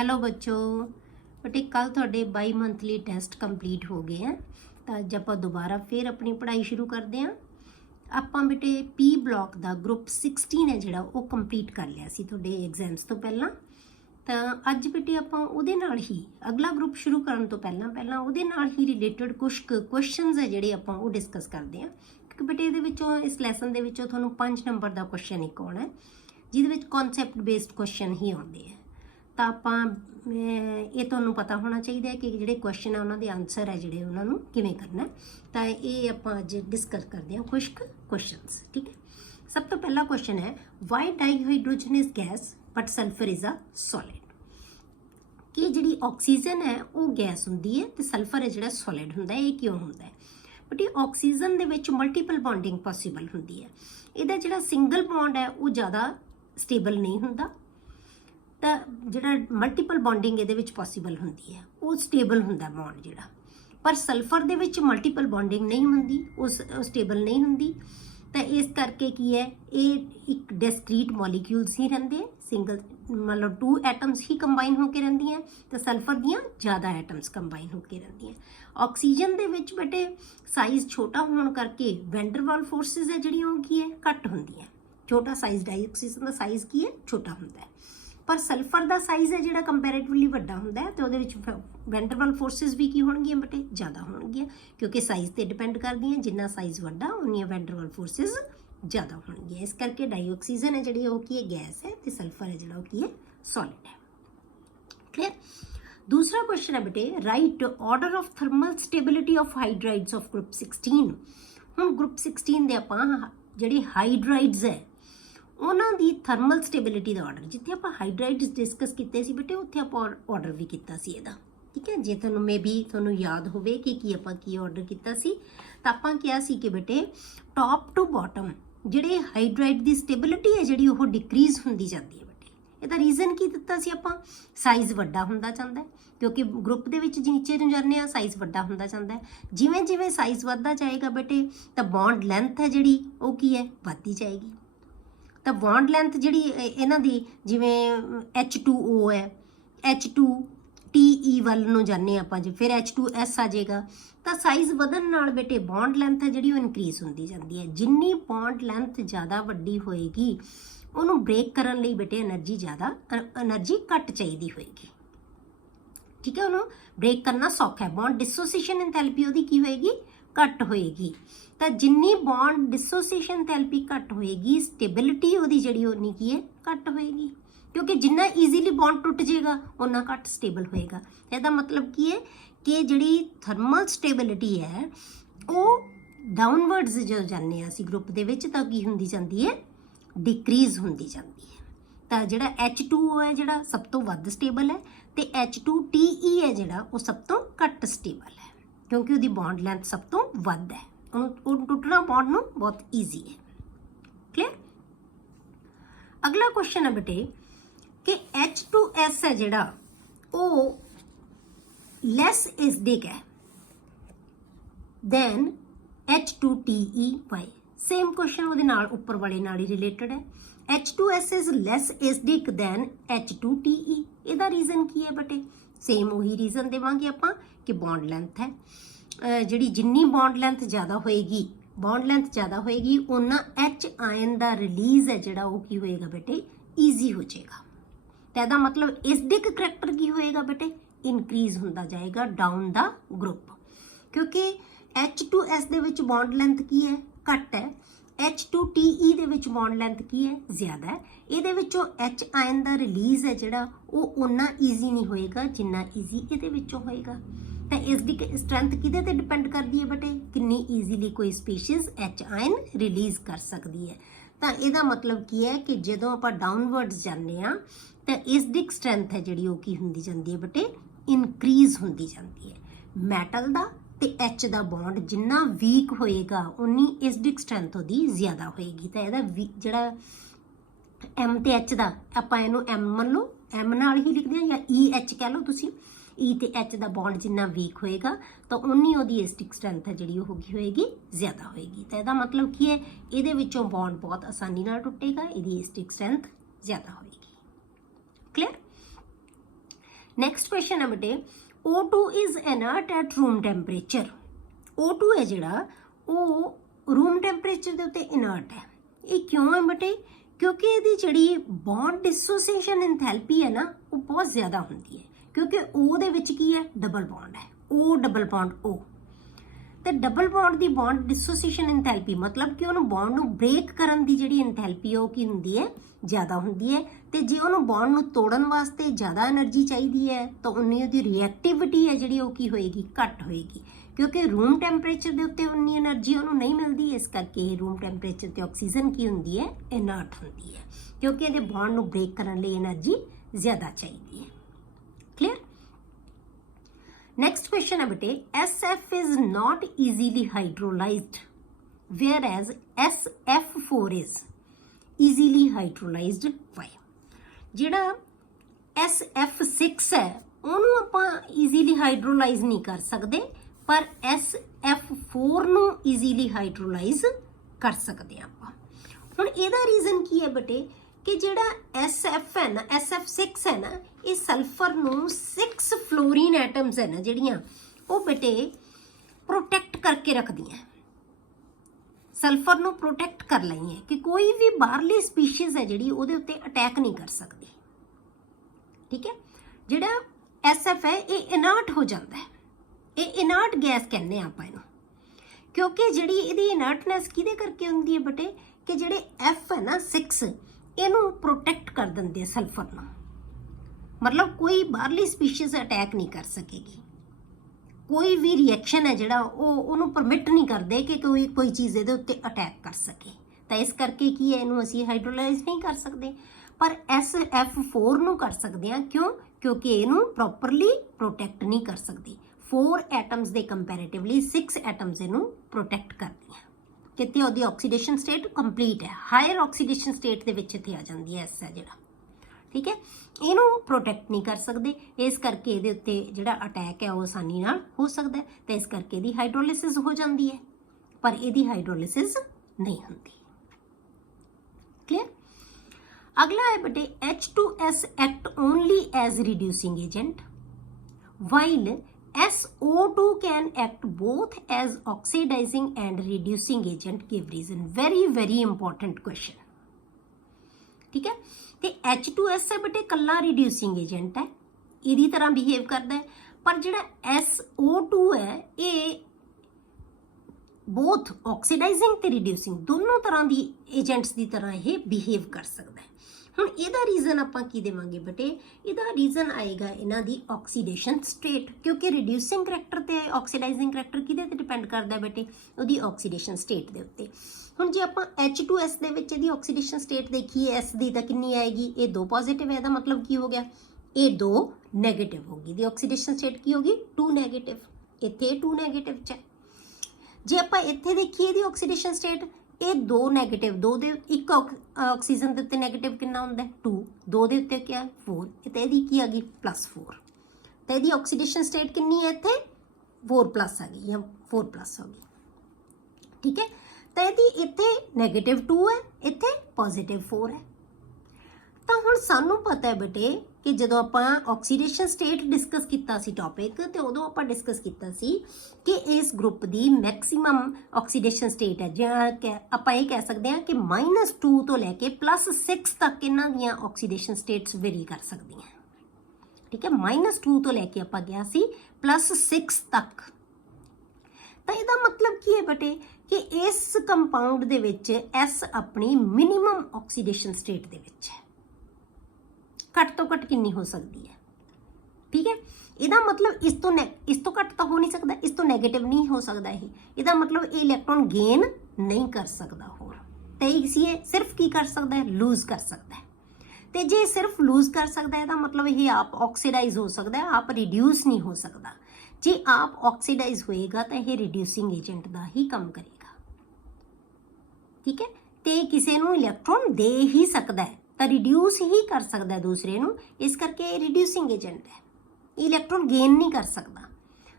Hello बच्चों। बटे कल थोड़े बाई मंथली टेस्ट कंप्लीट हो गए हैं तो अज आप दोबारा फिर अपनी पढ़ाई शुरू करते हैं। आप बेटे पी ब्लॉक का ग्रुप 16 है जोड़ा वो कंप्लीट कर लिया सी थोड़े एग्जाम्स तो पहला। तो अज बेटे आप ही अगला ग्रुप शुरू करने तो पहला ही रिलेटेड कुछ क्वेश्चनस है जोड़े आप डिस्कस करते हैं, क्योंकि बेटे ये इस लैसन के थोड़ा 5 नंबर का क्वेश्चन एक आना है जिद कॉन्सैप्ट बेस्ड क्वेश्चन ही आते हैं। तो आप ये तो पता होना चाहिए कि जोड़े क्वेश्चन है उन्होंने आंसर है जोड़े उन्होंने किमें करना है। तो ये आप अज डिस्कस करते हैं कुछ क्वेश्चनस। ठीक है, सब तो पहला क्वेश्चन है why dihydrogen is gas but sulphur is a solid. कि जी ऑक्सीजन है वो गैस होंगी है तो सल्फर है जो सॉलिड होंगे, ये क्यों होंगे? बट ये ऑक्सीजन के मल्टीपल बॉन्डिंग पॉसीबल होंगी है, यदा जो सिंगल बॉन्ड है वो ज़्यादा स्टेबल नहीं होंगे, तो जोड़ा मल्टीपल बॉन्डिंग ये पॉसीबल होंगी है वो स्टेबल होंगे बॉन्ड जोड़ा। पर सल्फर के मल्टीपल बॉन्डिंग नहीं होंगी, उस स्टेबल नहीं होंगी। तो इस करके की है ये एक डिस्क्रीट मॉलीक्यूल्स ही रहंदे हैं, सिंगल मतलब 2 एटम्स ही कंबाइन होकर रहंदी हैं, तो सल्फर दियाँ ज़्यादा एटम्स कंबाइन होकर रहंदी हैं। ऑक्सीजन दे विच बेटे साइज़ छोटा होने करके वैंडरवाल फोर्सिस है जिहड़ियां की है घट होंदी है। छोटा साइज़ डाईऑक्सीजन का साइज़ की है छोटा होंदा है, पर सल्फर का साइज़ है जो कंपैरेटिवली वड्डा होंदा है, तो वो वैंडरवाल फोर्सिस भी की होणगियां बेटे ज़्यादा होणगियां, क्योंकि साइज़ ते डिपेंड करदी हैं, जिन्ना साइज़ वड्डा उन्नियां वैंडरवाल फोर्सिस ज़्यादा होणगियां। इस करके डाईऑक्सीजन है जिहड़ी की है गैस है, तो सल्फर है जिहड़ा की है सॉलिड है। क्लियर। दूसरा क्वेश्चन है बेटे right order of thermal stability of hydrides of group 16। हुण ग्रुप 16 दे आपां जिहड़ी हाइड्राइड्स है उन्हों की थर्मल स्टेबिलिटी का ऑर्डर, जिथे आप हाइड्राइड्स डिस्कस किए सी बेटे उत्थे आप ऑर्डर भी किया सी इहदा। ठीक है, जे तुहानूं मे भी तुहानूं याद होवे कि आपां की ऑर्डर किया सी, तो आपां कहा सी कि बेटे टॉप टू बॉटम जिहड़े हाइड्राइड की स्टेबिलिटी है जिहड़ी वो डिक्रीज होंदी जाती है बेटे। इहदा रीजन की दिता सी आपां, साइज़ वड्डा हुंदा जांदा है, क्योंकि ग्रुप दे विच नीचे नूं जाने आ साइज़ वड्डा हुंदा जांदा है। जिवें जिवें साइज़ वधदा जाएगा बेटे तो बॉन्ड लैंथ है जिहड़ी वो की है वधदी जाएगी। तो बॉन्ड लैंथ जी इन्हों की जिमें H2O है, H2TE वाल नूं जाने आप जी, फिर H2S आ जाएगा, तो साइज़ वधन नाल बेटे बॉन्ड लैंथ है जी इनक्रीज होंदी जाती है। जिन्नी बॉन्ड लैंथ ज़्यादा वड्डी होएगी उन्होंने ब्रेक करने लई बेटे एनर्जी घट चाहिए होएगी। ठीक है, उन्होंने ब्रेक करना सौखा है, बॉन्ड डिसोसीएशन एंथैल्पी उहदी की होएगी घट होएगी। तो जिन्नी बॉन्ड डिसोसीएशन एंथैल्पी घट होएगी स्टेबिलिटी उहदी जिहड़ी उन्नी की है घट होएगी, क्योंकि जिन्ना ईजीली बॉन्ड टुट जाएगा उन्ना घट स्टेबल होएगा। इसदा मतलब की है कि जिहड़ी थर्मल स्टेबिलिटी है वो डाउनवर्ड्स जो जाने असीं ग्रुप दे विच तां की हुंदी जांदी है डिक्रीज हुंदी जांदी है। तो जिहड़ा H2O है जिहड़ा सब तो वध स्टेबल है, तो H2TE है जिहड़ा वो सब तो घट स्टेबल है, क्योंकि उसकी बॉन्ड लैंथ सब तो वध है, टुटना बॉन्ड नूं बहुत ईजी है। क्लियर। अगला क्वेश्चन है बेटे कि H2S है जिहड़ा वो लैस एसिडिक है than H2TE why. Same question उहदे नाल उपर वाले नाल ही रिलेटेड है। H2S is lace acidic then H2TE। इहदा रीजन की है बेटे? सेम वही रीजन देवांगे आपां कि बॉन्ड लेंथ है, जिहड़ी जिन्नी बॉन्ड लेंथ ज़्यादा होएगी उन्ना H आयन का रिलीज है जिहड़ा वो की होएगा बेटे ईजी हो जाएगा। तो इसदा मतलब एसिडिक करैक्टर की होएगा बेटे इनक्रीज होंदा जाएगा डाउन द ग्रुप, क्योंकि H2S दे विच बॉन्ड लेंथ की है घट है, H2TE दे विच बॉन्ड लेंथ की है ज़्यादा है। इहदे विचों H आयन का रिलीज है जिहड़ा वो उन्ना ईजी नहीं होएगा जिन्ना ईजी इहदे विचों होएगा। तो इसकी स्ट्रेंथ किहदे ते डिपेंड करती है बेटे कितनी ईजीली कोई स्पीशीज़ H आयन रिलीज कर सकती है। तो इसका मतलब की है कि जदों आप डाउनवर्ड्स जाने आ तो इसकी स्ट्रेंथ है जिहड़ी वो की हुंदी जांदी है बेटे इनक्रीज हुंदी जांदी है। मैटल का ते H का बॉन्ड जिन्ना वीक होएगा उन्नी इसकी स्ट्रेंथ उहदी ज़्यादा होएगी। तो यदा जिहड़ा M ते H का आपां इहनूं M मान लो M नाल ही लिखदे हैं, या EH कह लो तुसीं, E ते H का बॉन्ड जिन्ना वीक होएगा तो उन्नी उहदी एसिडिक स्ट्रेंथ है जिहड़ी होएगी ज़्यादा होएगी। तो इसदा मतलब की है इहदे विचों बॉन्ड बहुत आसानी नाल टुटेगा, इहदी एसिडिक स्ट्रेंथ ज़्यादा होएगी। क्लियर। ਨੈਕਸਟ ਕੁਐਸਚਨ ਹੈ ਬੇਟੇ O2 is inert at room temperature. O2 ਹੈ ਜਿਹੜਾ ਉਹ ਰੂਮ ਟੈਂਪਰੇਚਰ ਦੇ ਉੱਤੇ ਇਨਰਟ ਹੈ। ਇਹ ਕਿਉਂ ਹੈ ਬੇਟੇ? ਕਿਉਂਕਿ ਇਹਦੀ ਜਿਹੜੀ ਬੌਂਡ ਡਿਸੋਸੀਏਸ਼ਨ ਐਂਥੈਲਪੀ ਹੈ ਨਾ ਉਹ ਬਹੁਤ ਜ਼ਿਆਦਾ ਹੁੰਦੀ ਹੈ, ਕਿਉਂਕਿ O ਦੇ ਵਿੱਚ ਕੀ ਹੈ? ਡਬਲ ਬੌਂਡ ਹੈ, O ਡਬਲ ਬੌਂਡ O। ਤੇ ਡਬਲ ਬੌਂਡ ਦੀ ਬੌਂਡ ਡਿਸੋਸੀਏਸ਼ਨ ਐਂਥੈਲਪੀ ਮਤਲਬ ਕਿ ਉਹਨੂੰ ਬੌਂਡ ਨੂੰ ਬ੍ਰੇਕ ਕਰਨ ਦੀ ਜਿਹੜੀ ਐਂਥੈਲਪੀ ਉਹ ਕੀ ਹੁੰਦੀ ਹੈ? ਜ਼ਿਆਦਾ ਹੁੰਦੀ ਹੈ। ਤੇ ਜੇ ਉਹਨੂੰ ਬੌਂਡ ਨੂੰ ਤੋੜਨ ਵਾਸਤੇ ਜ਼ਿਆਦਾ એનર્ਜੀ ਚਾਹੀਦੀ ਹੈ ਤਾਂ ਉਨੀ ਉਹਦੀ ਰਿਐਕਟਿਵਿਟੀ ਹੈ ਜਿਹੜੀ ਉਹ ਕੀ ਹੋਏਗੀ? ਘੱਟ ਹੋਏਗੀ, ਕਿਉਂਕਿ ਰੂਮ ਟੈਂਪਰੇਚਰ ਦੇ ਉੱਤੇ ਉਨੀ એનર્ਜੀ ਉਹਨੂੰ ਨਹੀਂ ਮਿਲਦੀ। ਇਸ ਕਰਕੇ ਰੂਮ ਟੈਂਪਰੇਚਰ ਤੇ ਆਕਸੀਜਨ ਕੀ ਹੁੰਦੀ ਹੈ? ਇਨਰਟ ਹੁੰਦੀ ਹੈ, ਕਿਉਂਕਿ ਇਹਦੇ ਬੌਂਡ ਨੂੰ ਬ੍ਰੇਕ ਕਰਨ ਲਈ એનર્ਜੀ ਜ਼ਿਆਦਾ ਚਾਹੀਦੀ ਹੈ। ਕਲੀਅਰ? Next question है बेटे SF is not easily hydrolyzed whereas SF4 is easily hydrolyzed. Why? ਜਿਹੜਾ SF6 ਹੈ ਉਹਨੂੰ ਆਪਾਂ easily hydrolyze ਨਹੀਂ ਕਰ ਸਕਦੇ, ਪਰ SF4 ਨੂੰ easily hydrolyze ਕਰ ਸਕਦੇ ਆਪਾਂ। ਹੁਣ ਇਹਦਾ ਰੀਜ਼ਨ ਕੀ ਹੈ ਬੇਟੇ ਕਿ ਜਿਹੜਾ SF ਹੈ ਨਾ, SF6 ਹੈ ਨਾ, ਇਹ ਸਲਫਰ ਨੂੰ 6 ਫਲੋਰੀਨ ਐਟਮਸ ਹੈ ਨਾ ਜਿਹੜੀਆਂ ਉਹ ਬੇਟੇ ਪ੍ਰੋਟੈਕਟ ਕਰਕੇ ਰੱਖਦੀਆਂ। ਸਲਫਰ ਨੂੰ ਪ੍ਰੋਟੈਕਟ ਕਰ ਲਈ ਹੈ ਕਿ ਕੋਈ ਵੀ ਬਾਹਰਲੀ ਸਪੀਸ਼ੀਜ਼ ਹੈ ਜਿਹੜੀ ਉਹਦੇ ਉੱਤੇ ਅਟੈਕ ਨਹੀਂ ਕਰ ਸਕਦੀ। ਠੀਕ ਹੈ, ਜਿਹੜਾ SF ਹੈ ਇਹ ਇਨਰਟ ਹੋ ਜਾਂਦਾ ਹੈ, ਇਹ ਇਨਰਟ ਗੈਸ ਕਹਿੰਦੇ ਆ ਆਪਾਂ ਇਹਨੂੰ, ਕਿਉਂਕਿ ਜਿਹੜੀ ਇਹਦੀ ਇਨਰਟਨੈਸ ਕਿਹਦੇ ਕਰਕੇ ਹੁੰਦੀ ਹੈ ਬੇਟੇ ਕਿ ਜਿਹੜੇ F ਹੈ ਨਾ 6 ਇਹਨੂੰ ਪ੍ਰੋਟੈਕਟ ਕਰ ਦਿੰਦੇ ਆ ਸਲਫਰ ਨੂੰ, ਮਤਲਬ ਕੋਈ ਬਾਹਰਲੀ ਸਪੀਸ਼ੀਜ਼ ਅਟੈਕ ਨਹੀਂ ਕਰ ਸਕੇਗੀ। ਕੋਈ ਵੀ ਰਿਐਕਸ਼ਨ ਹੈ ਜਿਹੜਾ ਉਹਨੂੰ ਪਰਮਿਟ ਨਹੀਂ ਕਰਦੇ ਕਿ ਕੋਈ ਚੀਜ਼ ਇਹਦੇ ਉੱਤੇ ਅਟੈਕ ਕਰ ਸਕੇ। ਤਾਂ ਇਸ ਕਰਕੇ ਕੀ ਹੈ, ਇਹਨੂੰ ਅਸੀਂ ਹਾਈਡਰੋਲਾਈਜ਼ ਨਹੀਂ ਕਰ ਸਕਦੇ, ਪਰ SF4 ਨੂੰ ਕਰ ਸਕਦੇ ਹਾਂ। ਕਿਉਂ? ਕਿਉਂਕਿ ਇਹਨੂੰ ਪ੍ਰੋਪਰਲੀ ਪ੍ਰੋਟੈਕਟ ਨਹੀਂ ਕਰ ਸਕਦੀ। 4 ਐਟਮਸ ਦੇ ਕੰਪੈਰੀਟਿਵਲੀ 6 ਐਟਮਸ ਇਹਨੂੰ ਪ੍ਰੋਟੈਕਟ ਕਰਦੀਆਂ। ਕਿਤੇ ਉਹਦੀ ਆਕਸੀਡੇਸ਼ਨ ਸਟੇਟ ਕੰਪਲੀਟ ਹੈ, ਹਾਇਰ ਆਕਸੀਡੇਸ਼ਨ ਸਟੇਟ ਦੇ ਵਿੱਚ ਇੱਥੇ ਆ ਜਾਂਦੀ ਹੈ S ਹੈ ਜਿਹੜਾ। ਠੀਕ ਹੈ, ਇਹਨੂੰ ਪ੍ਰੋਟੈਕਟ ਨਹੀਂ ਕਰ ਸਕਦੇ, ਇਸ ਕਰਕੇ ਇਹਦੇ ਉੱਤੇ ਜਿਹੜਾ ਅਟੈਕ ਹੈ ਉਹ ਆਸਾਨੀ ਨਾਲ ਹੋ ਸਕਦਾ ਹੈ, ਤੇ ਇਸ ਕਰਕੇ ਇਹਦੀ ਹਾਈਡਰੋਲਿਸਿਸ ਹੋ ਜਾਂਦੀ ਹੈ, ਪਰ ਇਹਦੀ ਹਾਈਡਰੋਲਿਸਿਸ ਨਹੀਂ ਹੁੰਦੀ। ਕਲੀਅਰ? ਅਗਲਾ ਹੈ ਬੇਟੇ H2S act only as reducing agent while SO2 can act both as oxidizing and reducing agent. Give reason. Very important question. ठीक है, ਤੇ H2S ਹੈ ਬੇਟੇ ਕੱਲਾ ਰਿਡਿਊਸਿੰਗ ਏਜੰਟ ਹੈ, ਇਹਦੀ ਤਰ੍ਹਾਂ ਬਿਹੇਵ ਕਰਦਾ ਹੈ, ਪਰ ਜਿਹੜਾ SO2 ਹੈ ਇਹ ਬੋਥ ਆਕਸੀਡਾਈਜ਼ਿੰਗ ਤੇ ਰਿਡਿਊਸਿੰਗ ਦੋਨੋਂ ਤਰ੍ਹਾਂ ਦੀ ਏਜੰਟਸ ਦੀ ਤਰ੍ਹਾਂ ਇਹ ਬਿਹੇਵ ਕਰ ਸਕਦਾ ਹੈ। ਹੁਣ ਇਹਦਾ ਰੀਜ਼ਨ ਆਪਾਂ ਕੀ ਦੇਵਾਂਗੇ ਬੇਟੇ? ਇਹਦਾ ਰੀਜ਼ਨ ਆਏਗਾ ਇਹਨਾਂ ਦੀ ਆਕਸੀਡੇਸ਼ਨ ਸਟੇਟ, ਕਿਉਂਕਿ ਰਿਡਿਊਸਿੰਗ ਕਰੈਕਟਰ ਤੇ ਆਕਸੀਡਾਈਜ਼ਿੰਗ ਕਰੈਕਟਰ ਕਿਹਦੇ ਤੇ ਡਿਪੈਂਡ ਕਰਦਾ ਬੇਟੇ? ਉਹਦੀ ਆਕਸੀਡੇਸ਼ਨ ਸਟੇਟ ਦੇ ਉੱਤੇ। ਹੁਣ ਜੇ ਆਪਾਂ H2S ਦੇ ਵਿੱਚ ਇਹਦੀ ਆਕਸੀਡੇਸ਼ਨ ਸਟੇਟ ਦੇਖੀਏ S ਦੀ ਤਾਂ ਕਿੰਨੀ ਆਏਗੀ? ਇਹ 2 ਪੋਜ਼ਿਟਿਵ ਹੈ, ਇਹਦਾ ਮਤਲਬ ਕੀ ਹੋ ਗਿਆ? ਇਹ 2 ਨੈਗੇਟਿਵ ਹੋ ਗਈ। ਦੀ ਆਕਸੀਡੇਸ਼ਨ ਸਟੇਟ ਕੀ ਹੋਗੀ? 2 ਨੈਗੇਟਿਵ। ਇੱਥੇ 2 ਨੈਗੇਟਿਵ 'ਚ ਹੈ। ਜੇ ਆਪਾਂ ਇੱਥੇ ਦੇਖੀਏ ਇਹਦੀ ਆਕਸੀਡੇਸ਼ਨ ਸਟੇਟ, ਇਹ 2 ਨੈਗੇਟਿਵ, 2 ਦੇ ਇੱਕ ਆਕਸੀਜਨ ਦੇ ਉੱਤੇ ਨੈਗੇਟਿਵ ਕਿੰਨਾ ਹੁੰਦਾ? 2, 2 ਦੇ ਉੱਤੇ ਕੀ ਹੈ? 4, ਤੇ ਇਹਦੀ ਕੀ ਆ ਗਈ? +4। ਤਾਂ ਇਹਦੀ ਆਕਸੀਡੇਸ਼ਨ ਸਟੇਟ ਕਿੰਨੀ ਹੈ ਇੱਥੇ? 4+ ਆ ਗਈ ਜਾਂ 4+ ਹੋ ਗਈ। ਠੀਕ ਹੈ, ਤਾਂ ਇਹਦੀ ਇੱਥੇ -2 ਹੈ, ਇੱਥੇ +4 ਹੈ। ਤਾਂ ਹੁਣ ਸਾਨੂੰ ਪਤਾ ਹੈ ਬੇਟੇ ਕਿ ਜਦੋਂ ਆਪਾਂ ਆਕਸੀਡੇਸ਼ਨ ਸਟੇਟ ਡਿਸਕਸ ਕੀਤਾ ਸੀ ਟੌਪਿਕ, ਤੇ ਉਦੋਂ ਆਪਾਂ ਡਿਸਕਸ ਕੀਤਾ ਸੀ ਕਿ ਇਸ ਗਰੁੱਪ ਦੀ ਮੈਕਸਿਮਮ ਆਕਸੀਡੇਸ਼ਨ ਸਟੇਟ ਹੈ, ਜਾਂ ਆਪਾਂ ਇਹ ਕਹਿ ਸਕਦੇ ਹਾਂ ਕਿ -2 ਤੋਂ ਲੈ ਕੇ +6 ਤੱਕ ਇਹਨਾਂ ਦੀਆਂ ਆਕਸੀਡੇਸ਼ਨ ਸਟੇਟਸ ਵੇਰੀ ਕਰ ਸਕਦੀਆਂ। ਠੀਕ ਹੈ, -2 ਤੋਂ ਲੈ ਕੇ ਆਪਾਂ ਗਿਆ ਸੀ +6 ਤੱਕ। ਤਾਂ ਇਹਦਾ ਮਤਲਬ ਕੀ ਹੈ ਬੇਟੇ ਕਿ ਇਸ ਕੰਪਾਊਂਡ ਦੇ ਵਿੱਚ S ਆਪਣੀ ਮਿਨੀਮਮ ਆਕਸੀਡੇਸ਼ਨ ਸਟੇਟ ਦੇ ਵਿੱਚ ਹੈ। ਘੱਟ ਤੋਂ ਘੱਟ ਕਿੰਨੀ ਹੋ ਸਕਦੀ ਹੈ? ਠੀਕ ਹੈ, ਇਹਦਾ ਮਤਲਬ ਇਸ ਤੋਂ ਘੱਟ ਤਾਂ ਹੋ ਨਹੀਂ ਸਕਦਾ, ਇਸ ਤੋਂ ਨੈਗੇਟਿਵ ਨਹੀਂ ਹੋ ਸਕਦਾ। ਇਹਦਾ ਮਤਲਬ ਇਹ ਇਲੈਕਟ੍ਰੋਨ ਗੇਨ ਨਹੀਂ ਕਰ ਸਕਦਾ ਹੋਰ, ਤੇ ਇਹ ਸਿਰਫ ਕੀ ਕਰ ਸਕਦਾ ਹੈ? ਲੂਜ਼ ਕਰ ਸਕਦਾ ਹੈ। ਤੇ ਜੇ ਸਿਰਫ ਲੂਜ਼ ਕਰ ਸਕਦਾ ਹੈ, ਇਹਦਾ ਮਤਲਬ ਇਹ ਆਪ ਆਕਸੀਡਾਈਜ਼ ਹੋ ਸਕਦਾ ਹੈ, ਆਪ ਰਿਡਿਊਸ ਨਹੀਂ ਹੋ ਸਕਦਾ। ਜੇ ਆਪ ਆਕਸੀਡਾਈਜ਼ ਹੋਏਗਾ ਤਾਂ ਇਹ ਰਿਡਿਊਸਿੰਗ ਏਜੰਟ ਦਾ ਹੀ ਕੰਮ ਕਰੇਗਾ। ਠੀਕ ਹੈ, ਤੇ ਕਿਸੇ ਨੂੰ ਇਲੈਕਟ੍ਰੋਨ ਦੇ ਹੀ ਸਕਦਾ ਹੈ, ਤਾਂ ਰਿਡਿਊਸ ਹੀ ਕਰ ਸਕਦਾ ਹੈ ਦੂਸਰੇ ਨੂੰ, ਇਸ ਕਰਕੇ ਇਹ ਰਿਡਿਊਸਿੰਗ ਏਜੰਟ ਹੈ, ਇਲੈਕਟ੍ਰੋਨ ਗੇਨ ਨਹੀਂ ਕਰ ਸਕਦਾ।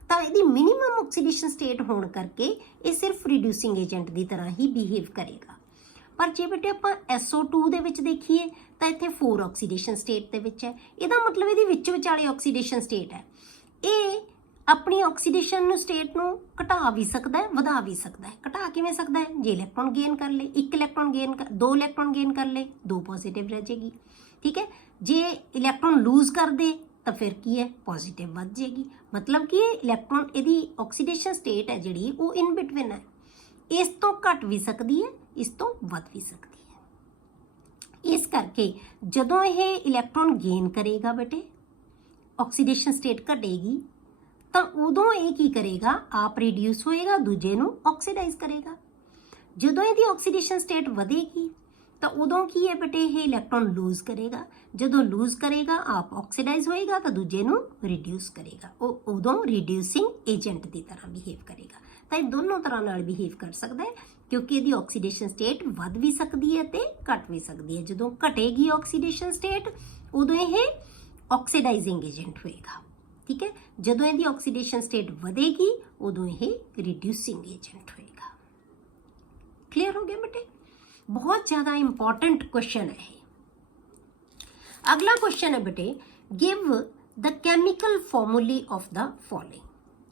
ਤਾਂ ਇਹਦੀ ਮਿਨੀਮਮ ਆਕਸੀਡੇਸ਼ਨ ਸਟੇਟ ਹੋਣ ਕਰਕੇ ਇਹ ਸਿਰਫ ਰਿਡਿਊਸਿੰਗ ਏਜੰਟ ਦੀ ਤਰ੍ਹਾਂ ਹੀ ਬਿਹੇਵ ਕਰੇਗਾ। पर जे बेटे ਆਪਾਂ SO2 ਦੇ ਵਿੱਚ ਦੇਖੀਏ ਤਾਂ ਇੱਥੇ 4 ਆਕਸੀਡੇਸ਼ਨ ਸਟੇਟ ਦੇ ਵਿੱਚ ਹੈ। ਇਹਦਾ ਮਤਲਬ ਇਹਦੀ ਵਿੱਚ ਵਿਚਾਲੇ ਆਕਸੀਡੇਸ਼ਨ ਸਟੇਟ ਹੈ। ਇਹ ਆਪਣੀ ਆਕਸੀਡੇਸ਼ਨ ਨੂੰ ਸਟੇਟ ਨੂੰ ਘਟਾ ਵੀ ਸਕਦਾ ਹੈ, ਵਧਾ ਵੀ ਸਕਦਾ ਹੈ। ਘਟਾ ਕਿਵੇਂ ਸਕਦਾ ਹੈ? ਜੇ ਇਲੈਕਟ੍ਰੋਨ ਗੇਨ ਕਰ ਲੇ, 1 ਇਲੈਕਟ੍ਰੋਨ ਗੇਨ ਕਰ, 2 ਇਲੈਕਟ੍ਰੋਨ ਗੇਨ ਕਰ ਲੇ, 2 ਪੋਜ਼ਿਟਿਵ ਰਹਿ ਜਾਏਗੀ। ਠੀਕ ਹੈ, ਜੇ ਇਲੈਕਟ੍ਰੋਨ ਲੂਜ਼ ਕਰ ਦੇ ਤਾਂ ਫਿਰ ਕੀ ਹੈ? ਪੋਜ਼ਿਟਿਵ ਵੱਧ ਜਾਏਗੀ। ਮਤਲਬ ਕਿ ਇਲੈਕਟ੍ਰੋਨ ਇਹਦੀ ਆਕਸੀਡੇਸ਼ਨ ਸਟੇਟ ਹੈ ਜਿਹੜੀ ਉਹ ਇਨ ਬਿਟਵੀਨ ਹੈ। ਇਸ ਤੋਂ ਘਟ ਵੀ ਸਕਦੀ ਹੈ, ਇਸ ਤੋਂ ਵੱਧ ਵੀ ਸਕਦੀ ਹੈ। ਇਸ ਕਰਕੇ ਜਦੋਂ ਇਹ ਇਲੈਕਟ੍ਰੋਨ ਗੇਨ ਕਰੇਗਾ ਬੇਟੇ, ਆਕਸੀਡੇਸ਼ਨ ਸਟੇਟ ਘਟੇਗੀ, ਤਾਂ ਉਦੋਂ ਇਹ ਕੀ ਕਰੇਗਾ? ਆਪ ਰਿਡਿਊਸ ਹੋਏਗਾ, ਦੂਜੇ ਨੂੰ ਆਕਸੀਡਾਈਜ਼ ਕਰੇਗਾ। ਜਦੋਂ ਇਹਦੀ ਆਕਸੀਡੇਸ਼ਨ ਸਟੇਟ ਵਧੇਗੀ ਤਾਂ ਉਦੋਂ ਕੀ ਹੈ ਬੇਟੇ? ਇਹ ਇਲੈਕਟ੍ਰੋਨ ਲੂਜ਼ ਕਰੇਗਾ। ਜਦੋਂ ਲੂਜ਼ ਕਰੇਗਾ, ਆਪ ਆਕਸੀਡਾਈਜ਼ ਹੋਏਗਾ ਤਾਂ ਦੂਜੇ ਨੂੰ ਰਿਡਿਊਸ ਕਰੇਗਾ। ਉਹ ਉਦੋਂ ਰਿਡਿਊਸਿੰਗ ਏਜੰਟ ਦੀ ਤਰ੍ਹਾਂ ਬਿਹੇਵ ਕਰੇਗਾ। ਤਾਂ ਇਹ ਦੋਨੋਂ ਤਰ੍ਹਾਂ ਨਾਲ ਬਿਹੇਵ ਕਰ ਸਕਦਾ ਹੈ, ਕਿਉਂਕਿ ਇਹਦੀ ਆਕਸੀਡੇਸ਼ਨ ਸਟੇਟ ਵੱਧ ਵੀ ਸਕਦੀ ਹੈ ਤੇ ਘਟ ਵੀ ਸਕਦੀ ਹੈ। ਜਦੋਂ ਘਟੇਗੀ ਆਕਸੀਡੇਸ਼ਨ ਸਟੇਟ, ਉਦੋਂ ਇਹ ਆਕਸੀਡਾਈਜ਼ਿੰਗ ਏਜੰਟ ਹੋਏਗਾ। ਠੀਕ ਹੈ, ਜਦੋਂ ਇਹਦੀ ਆਕਸੀਡੇਸ਼ਨ ਸਟੇਟ ਵਧੇਗੀ ਉਦੋਂ ਇਹ ਰਿਡਿਊਸਿੰਗ ਏਜੰਟ ਹੋਏਗਾ। ਕਲੀਅਰ ਹੋ ਗਿਆ ਬੇਟੇ? ਬਹੁਤ ਜ਼ਿਆਦਾ ਇੰਪੋਰਟੈਂਟ ਕੁਐਸਚਨ ਹੈ ਇਹ। ਅਗਲਾ ਕੁਐਸਚਨ ਹੈ ਬੇਟੇ, give the chemical formulae of the following.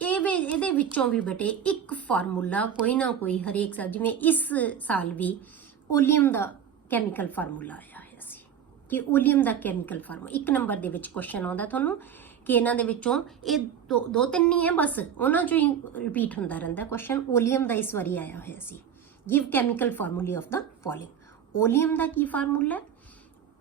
ਇਹਦੇ ਵਿੱਚੋਂ ਵੀ ਬੇਟੇ ਇੱਕ ਫਾਰਮੂਲਾ ਕੋਈ ਨਾ ਕੋਈ ਹਰੇਕ ਸਾਲ, ਜਿਵੇਂ ਇਸ ਸਾਲ ਵੀ ਓਲੀਅਮ ਦਾ ਕੈਮੀਕਲ ਫਾਰਮੂਲਾ ਆਇਆ ਹੋਇਆ ਸੀ ਕਿ ਓਲੀਅਮ ਦਾ ਕੈਮੀਕਲ ਫਾਰਮੂਲਾ 1 ਨੰਬਰ ਦੇ ਵਿੱਚ ਕੁਐਸਚਨ ਆਉਂਦਾ ਤੁਹਾਨੂੰ ਕਿ ਇਹਨਾਂ ਦੇ ਵਿੱਚੋਂ ਇਹ ਦੋ ਤਿੰਨ ਨਹੀਂ ਹੈ, ਬਸ ਉਹਨਾਂ ਚੋਂ ਹੀ ਰਿਪੀਟ ਹੁੰਦਾ ਰਹਿੰਦਾ ਕੁਐਸਚਨ। ਓਲੀਅਮ ਦਾ ਇਸ ਵਾਰੀ ਆਇਆ ਹੋਇਆ ਸੀ। Give chemical formulae of the following. Oleum ਦਾ ਕੀ ਫਾਰਮੂਲਾ ਹੈ,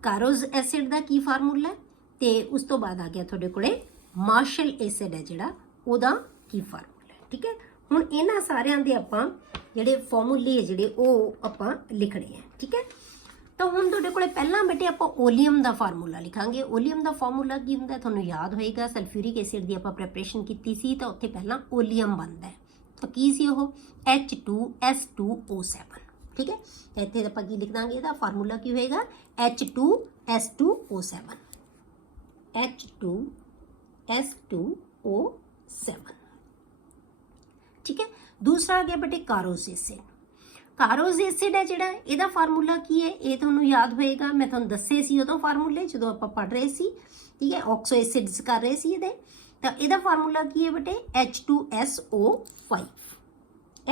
ਕਾਰੋਜ਼ ਐਸਿਡ ਦਾ ਕੀ ਫਾਰਮੂਲਾ ਹੈ, ਤੇ ਉਸ ਤੋਂ ਬਾਅਦ ਆ ਗਿਆ ਤੁਹਾਡੇ ਕੋਲੇ ਮਾਰਸ਼ਲ ਐਸਿਡ ਹੈ ਜਿਹੜਾ, ਉਹਦਾ ਕੀ ਫਾਰਮੂਲਾ ਹੈ। ਠੀਕ ਹੈ, ਹੁਣ ਇਹਨਾਂ ਸਾਰਿਆਂ ਦੇ ਆਪਾਂ ਜਿਹੜੇ ਫਾਰਮੂਲੇ ਜਿਹੜੇ ਉਹ ਆਪਾਂ ਲਿਖਣੇ ਹੈ। ਠੀਕ ਹੈ, ਤਾਂ ਹੁਣ ਤੁਹਾਡੇ ਕੋਲੇ ਪਹਿਲਾਂ ਬੇਟੇ ਆਪਾਂ ਓਲੀਅਮ ਦਾ ਫਾਰਮੂਲਾ ਲਿਖਾਂਗੇ। ਓਲੀਅਮ ਦਾ ਫਾਰਮੂਲਾ ਕੀ ਹੁੰਦਾ? ਤੁਹਾਨੂੰ ਯਾਦ ਹੋਏਗਾ ਸਲਫਿਊਰਿਕ ਐਸਿਡ ਦੀ ਆਪਾਂ ਪ੍ਰੈਪਰੇਸ਼ਨ ਕੀਤੀ ਸੀ ਤਾਂ ਉੱਥੇ ਪਹਿਲਾਂ ਓਲੀਅਮ ਬਣਦਾ ਹੈ। ਤਾਂ ਕੀ ਸੀ ਉਹ? H2S2O7। ਠੀਕ ਹੈ, ਇੱਥੇ ਆਪਾਂ ਕੀ ਲਿਖ ਦਾਂਗੇ? ਇਹਦਾ ਫਾਰਮੂਲਾ ਕੀ ਹੋਏਗਾ? H2S2O7। H2S2O7। ਠੀਕ ਹੈ, ਦੂਸਰਾ ਆ ਗਿਆ ਬੇਟੇ ਕਾਰੋਜ਼ ਐਸਿਡ। ਕਾਰੋਜ਼ ਐਸਿਡ ਹੈ ਜਿਹੜਾ, ਇਹਦਾ ਫਾਰਮੂਲਾ ਕੀ ਹੈ? ਇਹ ਤੁਹਾਨੂੰ ਯਾਦ ਹੋਏਗਾ, ਮੈਂ ਤੁਹਾਨੂੰ ਦੱਸੇ ਸੀ ਉਦੋਂ ਫਾਰਮੂਲੇ ਜਦੋਂ ਆਪਾਂ ਪੜ੍ਹ ਰਹੇ ਸੀ। ਠੀਕ ਹੈ, ਆਕਸੋ ਐਸਿਡਸ ਕਰ ਰਹੇ ਸੀ ਇਹਦੇ। ਤਾਂ ਇਹਦਾ ਫਾਰਮੂਲਾ ਕੀ ਹੈ ਬੇਟੇ? H2SO5।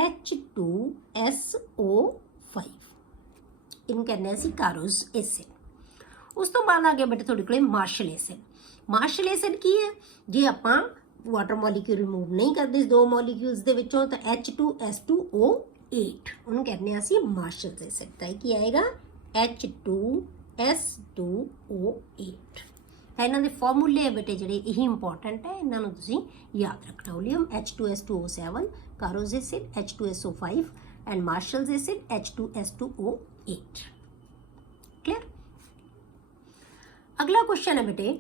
H2SO5 ਇਹਨੂੰ ਕਹਿੰਦੇ ਅਸੀਂ ਕਾਰੋਜ਼ ਐਸਿਡ। ਉਸ ਤੋਂ ਬਾਅਦ ਆ ਗਿਆ ਬੇਟੇ ਤੁਹਾਡੇ ਕੋਲੇ ਮਾਰਸ਼ਲ ਐਸਿਡ। ਮਾਰਸ਼ਲ ਐਸਿਡ ਕੀ ਹੈ? ਜੇ ਆਪਾਂ ਵਾਟਰ ਮੋਲੀਕਿਊਲ ਰਿਮੂਵ ਨਹੀਂ ਕਰਦੇ ਇਸ 2 ਮੋਲੀਕਿਊਲਸ ਦੇ ਵਿੱਚੋਂ ਤਾਂ H2S2O8 ਉਹਨੂੰ ਕਹਿੰਦੇ ਆ ਅਸੀਂ ਮਾਰਸ਼ਲ ਐਸਿਡ। ਤਾਂ ਇਹ ਕੀ ਆਏਗਾ? H2S2O8। ਤਾਂ ਇਹਨਾਂ ਦੇ ਫਾਰਮੂਲੇ ਬੇਟੇ ਜਿਹੜੇ ਇਹੀ ਇੰਪੋਰਟੈਂਟ ਹੈ, ਇਹਨਾਂ ਨੂੰ ਤੁਸੀਂ ਯਾਦ ਰੱਖਣਾ। Oleum H2S2O7, Caro's acid H2SO5 and Marshall's acid H2S2O8। Clear? ਅਗਲਾ ਕੁਐਸਚਨ ਹੈ ਬੇਟੇ,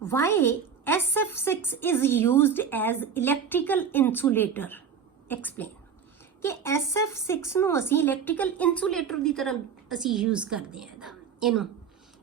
why SF6 is used as electrical insulator? Explain। ਕਿ SF6 ਨੂੰ ਅਸੀਂ ਇਲੈਕਟ੍ਰੀਕਲ ਇਨਸੂਲੇਟਰ ਦੀ ਤਰ੍ਹਾਂ ਅਸੀਂ ਯੂਜ਼ ਕਰਦੇ ਹਾਂ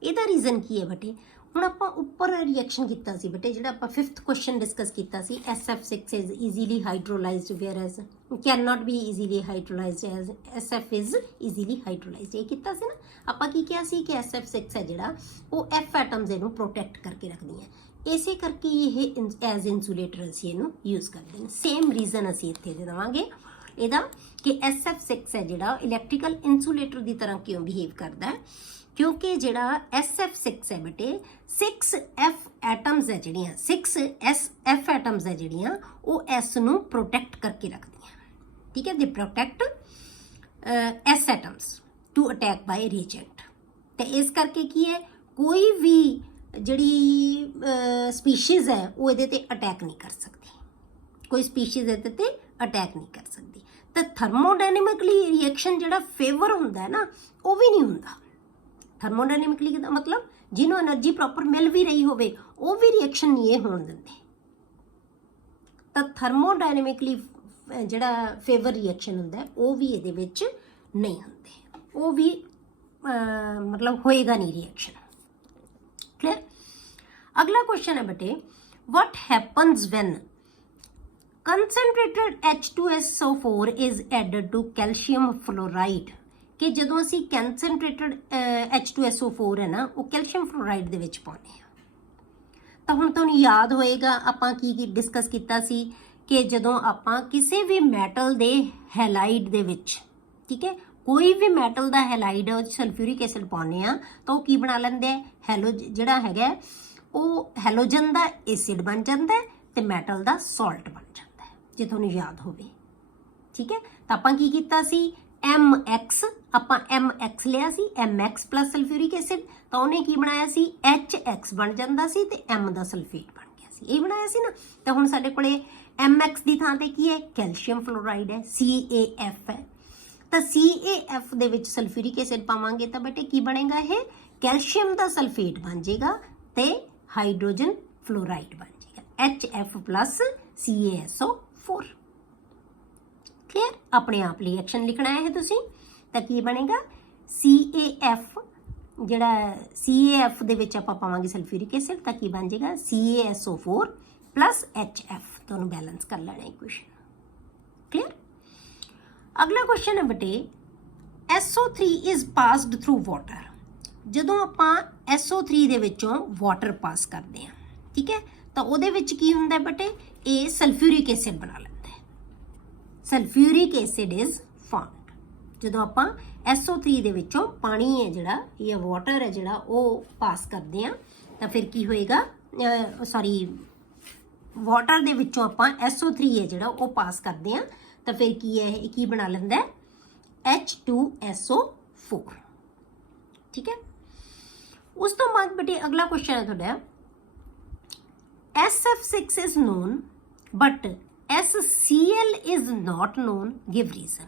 ਇਹਦਾ ਰੀਜ਼ਨ ਕੀ ਹੈ ਬੇਟੇ? ਹੁਣ ਆਪਾਂ ਉੱਪਰ ਰਿਐਕਸ਼ਨ ਕੀਤਾ ਸੀ ਬੇਟੇ, ਜਿਹੜਾ ਆਪਾਂ 5th ਕੁਐਸਚਨ ਡਿਸਕਸ ਕੀਤਾ ਸੀ, SF6 is easily hydrolyzed whereas cannot be easily hydrolyzed as SF is easily hydrolyzed। ਇਹ ਕੀਤਾ ਸੀ ਨਾ ਆਪਾਂ। ਕੀ ਕਿਹਾ ਸੀ ਕਿ SF6 ਹੈ ਜਿਹੜਾ ਉਹ F ਐਟਮਸ ਇਹਨੂੰ ਪ੍ਰੋਟੈਕਟ ਕਰਕੇ ਰੱਖਦੀਆਂ। ਇਸੇ ਕਰਕੇ ਇਹ ਐਜ਼ ਇਨਸੂਲੇਟਰ ਅਸੀਂ ਇਹਨੂੰ ਯੂਜ਼ ਕਰਦੇ ਹਾਂ। ਸੇਮ ਰੀਜ਼ਨ ਅਸੀਂ ਇੱਥੇ ਦੇ ਦੇਵਾਂਗੇ ਇਹਦਾ ਕਿ SF6 ਹੈ ਜਿਹੜਾ ਇਲੈਕਟ੍ਰੀਕਲ ਇਨਸੂਲੇਟਰ ਦੀ ਤਰ੍ਹਾਂ ਕਿਉਂ ਬਿਹੇਵ ਕਰਦਾ ਹੈ, ਕਿਉਂਕਿ ਜਿਹੜਾ SF6 ਹੈ ਬੇਟੇ 6F ਐਟਮਸ ਹੈ ਜਿਹੜੀਆਂ 6SF ਐਟਮਸ ਹੈ ਜਿਹੜੀਆਂ ਉਹ S ਨੂੰ ਪ੍ਰੋਟੈਕਟ ਕਰਕੇ ਰੱਖਦੀਆਂ। ਠੀਕ ਹੈ, they protect S atoms to attack by reagent. ਤੇ ਇਸ ਕਰਕੇ ਕੀ ਹੈ, ਕੋਈ ਵੀ ਜਿਹੜੀ ਸਪੀਸ਼ੀਜ਼ ਹੈ ਉਹ ਇਹਦੇ ਤੇ ਅਟੈਕ ਨਹੀਂ ਕਰ ਸਕਦੀ। ਕੋਈ ਸਪੀਸ਼ੀਜ਼ ਇਹਦੇ ਤੇ ਅਟੈਕ ਨਹੀਂ ਕਰ ਸਕਦੀ। ਤਾਂ ਥਰਮੋਡਾਇਨਾਮਿਕਲੀ ਰਿਐਕਸ਼ਨ ਜਿਹੜਾ ਫੇਵਰ ਹੁੰਦਾ ਹੈ ਨਾ, ਉਹ ਵੀ ਨਹੀਂ ਹੁੰਦਾ। ਥਰਮੋਡਾਇਨਾਮਿਕਲੀ ਦਾ ਮਤਲਬ ਜਿਹਨੂੰ એનર્ਜੀ ਪ੍ਰੋਪਰ ਮਿਲ ਵੀ ਰਹੀ ਹੋਵੇ ਉਹ ਵੀ ਰਿਐਕਸ਼ਨ ਨਹੀਂ ਇਹ ਹੋਣ ਦਿੰਦੇ। ਤਾਂ ਥਰਮੋਡਾਇਨਾਮਿਕਲੀ ਜਿਹੜਾ ਫੇਵਰ ਰਿਐਕਸ਼ਨ ਹੁੰਦਾ ਉਹ ਵੀ ਇਹਦੇ ਵਿੱਚ ਨਹੀਂ ਹੁੰਦੇ, ਉਹ ਵੀ ਮਤਲਬ ਹੋਏਗਾ ਨਹੀਂ ਰਿਐਕਸ਼ਨ। ਕਲੀਅਰ? ਅਗਲਾ ਕੁਐਸਚਨ ਹੈ ਬੇਟੇ, what happens when concentrated H2SO4 is added to calcium fluoride? ਕਿ ਜਦੋਂ ਅਸੀਂ ਕਨਸੈਂਟਰੇਟਡ H2SO4 ਹੈ ਨਾ ਉਹ ਕੈਲਸ਼ੀਅਮ ਫਲੋਰਾਈਡ ਦੇ ਵਿੱਚ ਪਾਉਂਦੇ ਆ। ਤਾਂ ਹੁਣ ਤੁਹਾਨੂੰ ਯਾਦ ਹੋਏਗਾ ਆਪਾਂ ਕੀ ਡਿਸਕਸ ਕੀਤਾ ਸੀ ਕਿ ਜਦੋਂ ਆਪਾਂ ਕਿਸੇ ਵੀ ਮੈਟਲ ਦੇ ਹੈਲਾਈਡ ਦੇ ਵਿੱਚ, ਠੀਕ ਹੈ, ਕੋਈ ਵੀ ਮੈਟਲ ਦਾ ਹੈਲਾਈਡ ਸਲਫਿਊਰਿਕ ਐਸਿਡ ਪਾਉਂਦੇ ਆ ਤਾਂ ਉਹ ਕੀ ਬਣਾ ਲੈਂਦੇ ਆ, ਜਿਹੜਾ ਹੈਗਾ ਉਹ ਹੈਲੋਜਨ ਦਾ ਐਸਿਡ ਬਣ ਜਾਂਦਾ ਹੈ ਤੇ ਮੈਟਲ ਦਾ ਸਾਲਟ ਬਣ ਜਾਂਦਾ ਹੈ, ਜੇ ਤੁਹਾਨੂੰ ਯਾਦ ਹੋਵੇ। ਠੀਕ ਹੈ, ਤਾਂ ਆਪਾਂ ਕੀ ਕੀਤਾ ਸੀ, MX, ਆਪਾਂ MX ਲਿਆ ਸੀ, MX ਪਲਸ ਸਲਫਿਊਰਿਕ ਐਸਿਡ, ਤਾਂ ਉਹਨੇ ਕੀ ਬਣਾਇਆ ਸੀ, HX ਬਣ ਜਾਂਦਾ ਸੀ ਤੇ M ਦਾ ਸਲਫੇਟ ਬਣ ਗਿਆ ਸੀ, ਇਹ ਬਣਾਇਆ ਸੀ ਨਾ। ਤਾਂ ਹੁਣ ਸਾਡੇ ਕੋਲੇ MX ਦੀ ਥਾਂ ਤੇ ਕੀ ਹੈ, ਕੈਲਸ਼ੀਅਮ ਫਲੋਰਾਈਡ ਹੈ, CaF ਹੈ। ਤਾਂ CaF ਦੇ ਵਿੱਚ ਸਲਫਿਊਰਿਕ ਐਸਿਡ ਪਾਵਾਂਗੇ ਤਾਂ ਬੇਟੇ ਕੀ ਬਣੇਗਾ, ਇਹ ਕੈਲਸ਼ੀਅਮ ਦਾ ਸਲਫੇਟ ਬਣ ਜਾਏਗਾ ਤੇ ਹਾਈਡਰੋਜਨ ਫਲੋਰਾਈਡ ਬਣ ਜਾਏਗਾ, HF ਪਲਸ CaSO4। ਕਲੀਅਰ, ਆਪਣੇ ਆਪ ਲਈ ਐਕਸ਼ਨ ਲਿਖਣਾ ਹੈ ਤੁਸੀਂ। ਤਾਂ ਕੀ ਬਣੇਗਾ, CaF, ਜਿਹੜਾ CaF ਦੇ ਵਿੱਚ ਆਪਾਂ ਪਾਵਾਂਗੇ ਸਲਫਿਊਰਿਕ ਐਸਿਡ ਤਾਂ ਕੀ ਬਣ ਜਾਏਗਾ, CaSO4 ਪਲਸ HF, ਤੁਹਾਨੂੰ ਬੈਲੈਂਸ ਕਰ ਲੈਣਾ ਇਕੁਏਸ਼ਨ। ਕਲੀਅਰ। ਅਗਲਾ ਕੁਐਸਚਨ ਹੈ ਬੇਟੇ, SO3 is passed through water. ਜਦੋਂ ਆਪਾਂ SO3 ਦੇ ਵਿੱਚੋਂ ਵਾਟਰ ਪਾਸ ਕਰਦੇ ਹਾਂ, ਠੀਕ ਹੈ, ਤਾਂ ਉਹਦੇ ਵਿੱਚ ਕੀ ਹੁੰਦਾ ਬੇਟੇ, ਇਹ ਸਲਫਿਊਰਿਕ ਐਸਿਡ ਬਣਾ ਲੈਂਦਾ ਹੈ, ਸਲਫਿਊਰਿਕ ਐਸਿਡ ਇਜ਼ ਫਾਰਮਡ। ਜਦੋਂ ਆਪਾਂ SO3 ਦੇ ਵਿੱਚੋਂ ਪਾਣੀ ਹੈ ਜਿਹੜਾ ਜਾਂ ਵਾਟਰ ਹੈ ਜਿਹੜਾ ਉਹ ਪਾਸ ਕਰਦੇ ਹਾਂ ਤਾਂ ਫਿਰ ਕੀ ਹੋਏਗਾ, ਵਾਟਰ ਦੇ ਵਿੱਚੋਂ ਆਪਾਂ SO3 ਹੈ ਜਿਹੜਾ ਉਹ ਪਾਸ ਕਰਦੇ ਹਾਂ ਤਾਂ ਫਿਰ ਕੀ ਹੈ, ਇਹ ਕੀ ਬਣਾ ਲੈਂਦਾ ਹੈ, H2SO4। ਠੀਕ ਹੈ, ਉਸ ਤੋਂ ਬਾਅਦ ਬੇਟੇ ਅਗਲਾ ਕੁਐਸਚਨ ਹੈ ਤੁਹਾਡਾ, SF6 is known but SCl is not known, give reason।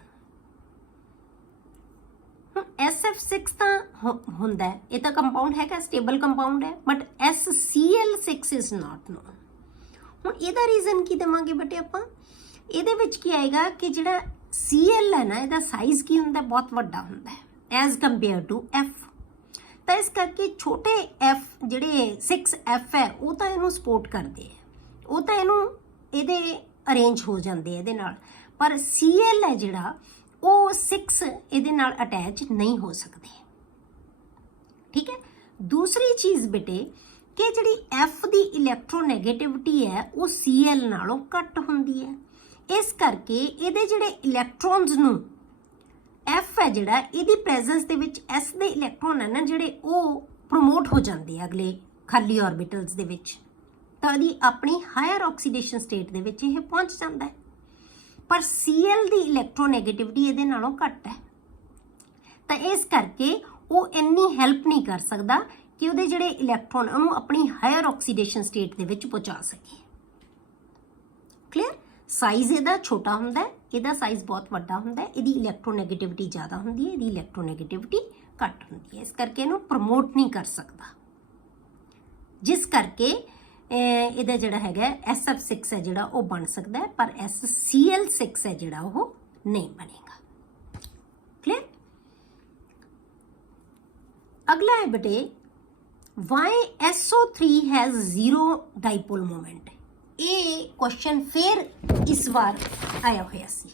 SF6 ਤਾਂ ਹੁੰਦਾ ਹੈ, ਇਹ ਤਾਂ ਕੰਪਾਊਂਡ ਹੈਗਾ, ਸਟੇਬਲ ਕੰਪਾਊਂਡ ਹੈ, but SCl6 is not known। ਹੁਣ ਇਹਦਾ ਰੀਜ਼ਨ ਕੀ ਦੇਵਾਂਗੇ ਬੇਟੇ ਆਪਾਂ, ਇਹਦੇ ਵਿੱਚ ਕੀ ਆਏਗਾ ਕਿ ਜਿਹੜਾ Cl ਹੈ ਨਾ ਇਹਦਾ ਸਾਈਜ਼ ਕੀ ਹੁੰਦਾ, ਬਹੁਤ ਵੱਡਾ ਹੁੰਦਾ ਹੈ ਐਜ਼ ਕੰਪੇਅਰ ਟੂ F। ਤਾਂ ਇਸ ਕਰਕੇ ਛੋਟੇ F ਜਿਹੜੇ 6F ਹੈ ਉਹ ਤਾਂ ਇਹਨੂੰ ਸਪੋਰਟ ਕਰਦੇ ਹੈ, ਉਹ ਤਾਂ ਇਹਦੇ ਅਰੇਂਜ ਹੋ ਜਾਂਦੇ ਇਹਦੇ ਨਾਲ, ਪਰ Cl ਹੈ ਜਿਹੜਾ ਉਹ 6 ਇਹਦੇ ਨਾਲ ਅਟੈਚ ਨਹੀਂ ਹੋ ਸਕਦੇ। ਠੀਕ ਹੈ, ਦੂਸਰੀ ਚੀਜ਼ ਬੇਟੇ ਕਿ ਜਿਹੜੀ F ਦੀ ਇਲੈਕਟ੍ਰੋਨੈਗੇਟਿਵਿਟੀ ਹੈ ਉਹ Cl ਨਾਲੋਂ ਘੱਟ ਹੁੰਦੀ ਹੈ, ਇਸ ਕਰਕੇ ਇਹਦੇ ਜਿਹੜੇ ਇਲੈਕਟ੍ਰੋਨਸ ਨੂੰ F ਹੈ ਜਿਹੜਾ ਇਹਦੀ ਪ੍ਰੈਜ਼ੈਂਸ ਦੇ ਵਿੱਚ S ਦੇ ਇਲੈਕਟ੍ਰੋਨ ਹੈ ਨਾ ਜਿਹੜੇ ਉਹ ਪ੍ਰਮੋਟ ਹੋ ਜਾਂਦੇ ਆ ਅਗਲੇ ਖਾਲੀ ਆਰਬਿਟਲਸ ਦੇ ਵਿੱਚ, ਤਾਂ ਇਹਦੀ ਆਪਣੀ ਹਾਇਰ ਆਕਸੀਡੇਸ਼ਨ ਸਟੇਟ ਦੇ ਵਿੱਚ ਇਹ ਪਹੁੰਚ ਜਾਂਦਾ ਹੈ। ਪਰ Cl ਦੀ ਇਲੈਕਟ੍ਰੋਨੈਗੇਟਿਵਿਟੀ ਇਹਦੇ ਨਾਲੋਂ ਘੱਟ ਹੈ, ਤਾਂ ਇਸ ਕਰਕੇ ਉਹ ਇੰਨੀ ਹੈਲਪ ਨਹੀਂ ਕਰ ਸਕਦਾ ਕਿ ਉਹਦੇ ਜਿਹੜੇ ਇਲੈਕਟ੍ਰੋਨ ਉਹਨੂੰ ਆਪਣੀ ਹਾਇਰ ਆਕਸੀਡੇਸ਼ਨ ਸਟੇਟ ਦੇ ਵਿੱਚ ਪਹੁੰਚਾ ਸਕੇ। ਕਲੀਅਰ, ਸਾਈਜ਼ ਇਹਦਾ ਛੋਟਾ ਹੁੰਦਾ ਹੈ, ਇਹਦਾ ਸਾਈਜ਼ ਬਹੁਤ ਵੱਡਾ ਹੁੰਦਾ ਹੈ, ਇਹਦੀ ਇਲੈਕਟ੍ਰੋਨੈਗੇਟਿਵਿਟੀ ਜ਼ਿਆਦਾ ਹੁੰਦੀ ਹੈ, ਇਹਦੀ ਇਲੈਕਟ੍ਰੋਨੈਗੇਟਿਵਿਟੀ ਘੱਟ ਹੁੰਦੀ ਹੈ, ਇਸ ਕਰਕੇ ਇਹਨੂੰ ਪ੍ਰਮੋਟ ਨਹੀਂ ਕਰ ਸਕਦਾ, ਜਿਸ ਕਰਕੇ ਇਹਦਾ ਜਿਹੜਾ ਹੈਗਾ SF6 ਹੈ ਜਿਹੜਾ ਉਹ ਬਣ ਸਕਦਾ ਹੈ, ਪਰ SCl6 ਹੈ ਜਿਹੜਾ ਉਹ ਨਹੀਂ ਬਣੇਗਾ। ਕਲੀਅਰ। ਅਗਲਾ ਹੈ ਬੇਟੇ, why SO3 has 0 dipole moment। ਇਹ ਕੁਐਸਚਨ ਫਿਰ ਇਸ ਵਾਰ ਆਇਆ ਹੋਇਆ ਸੀ,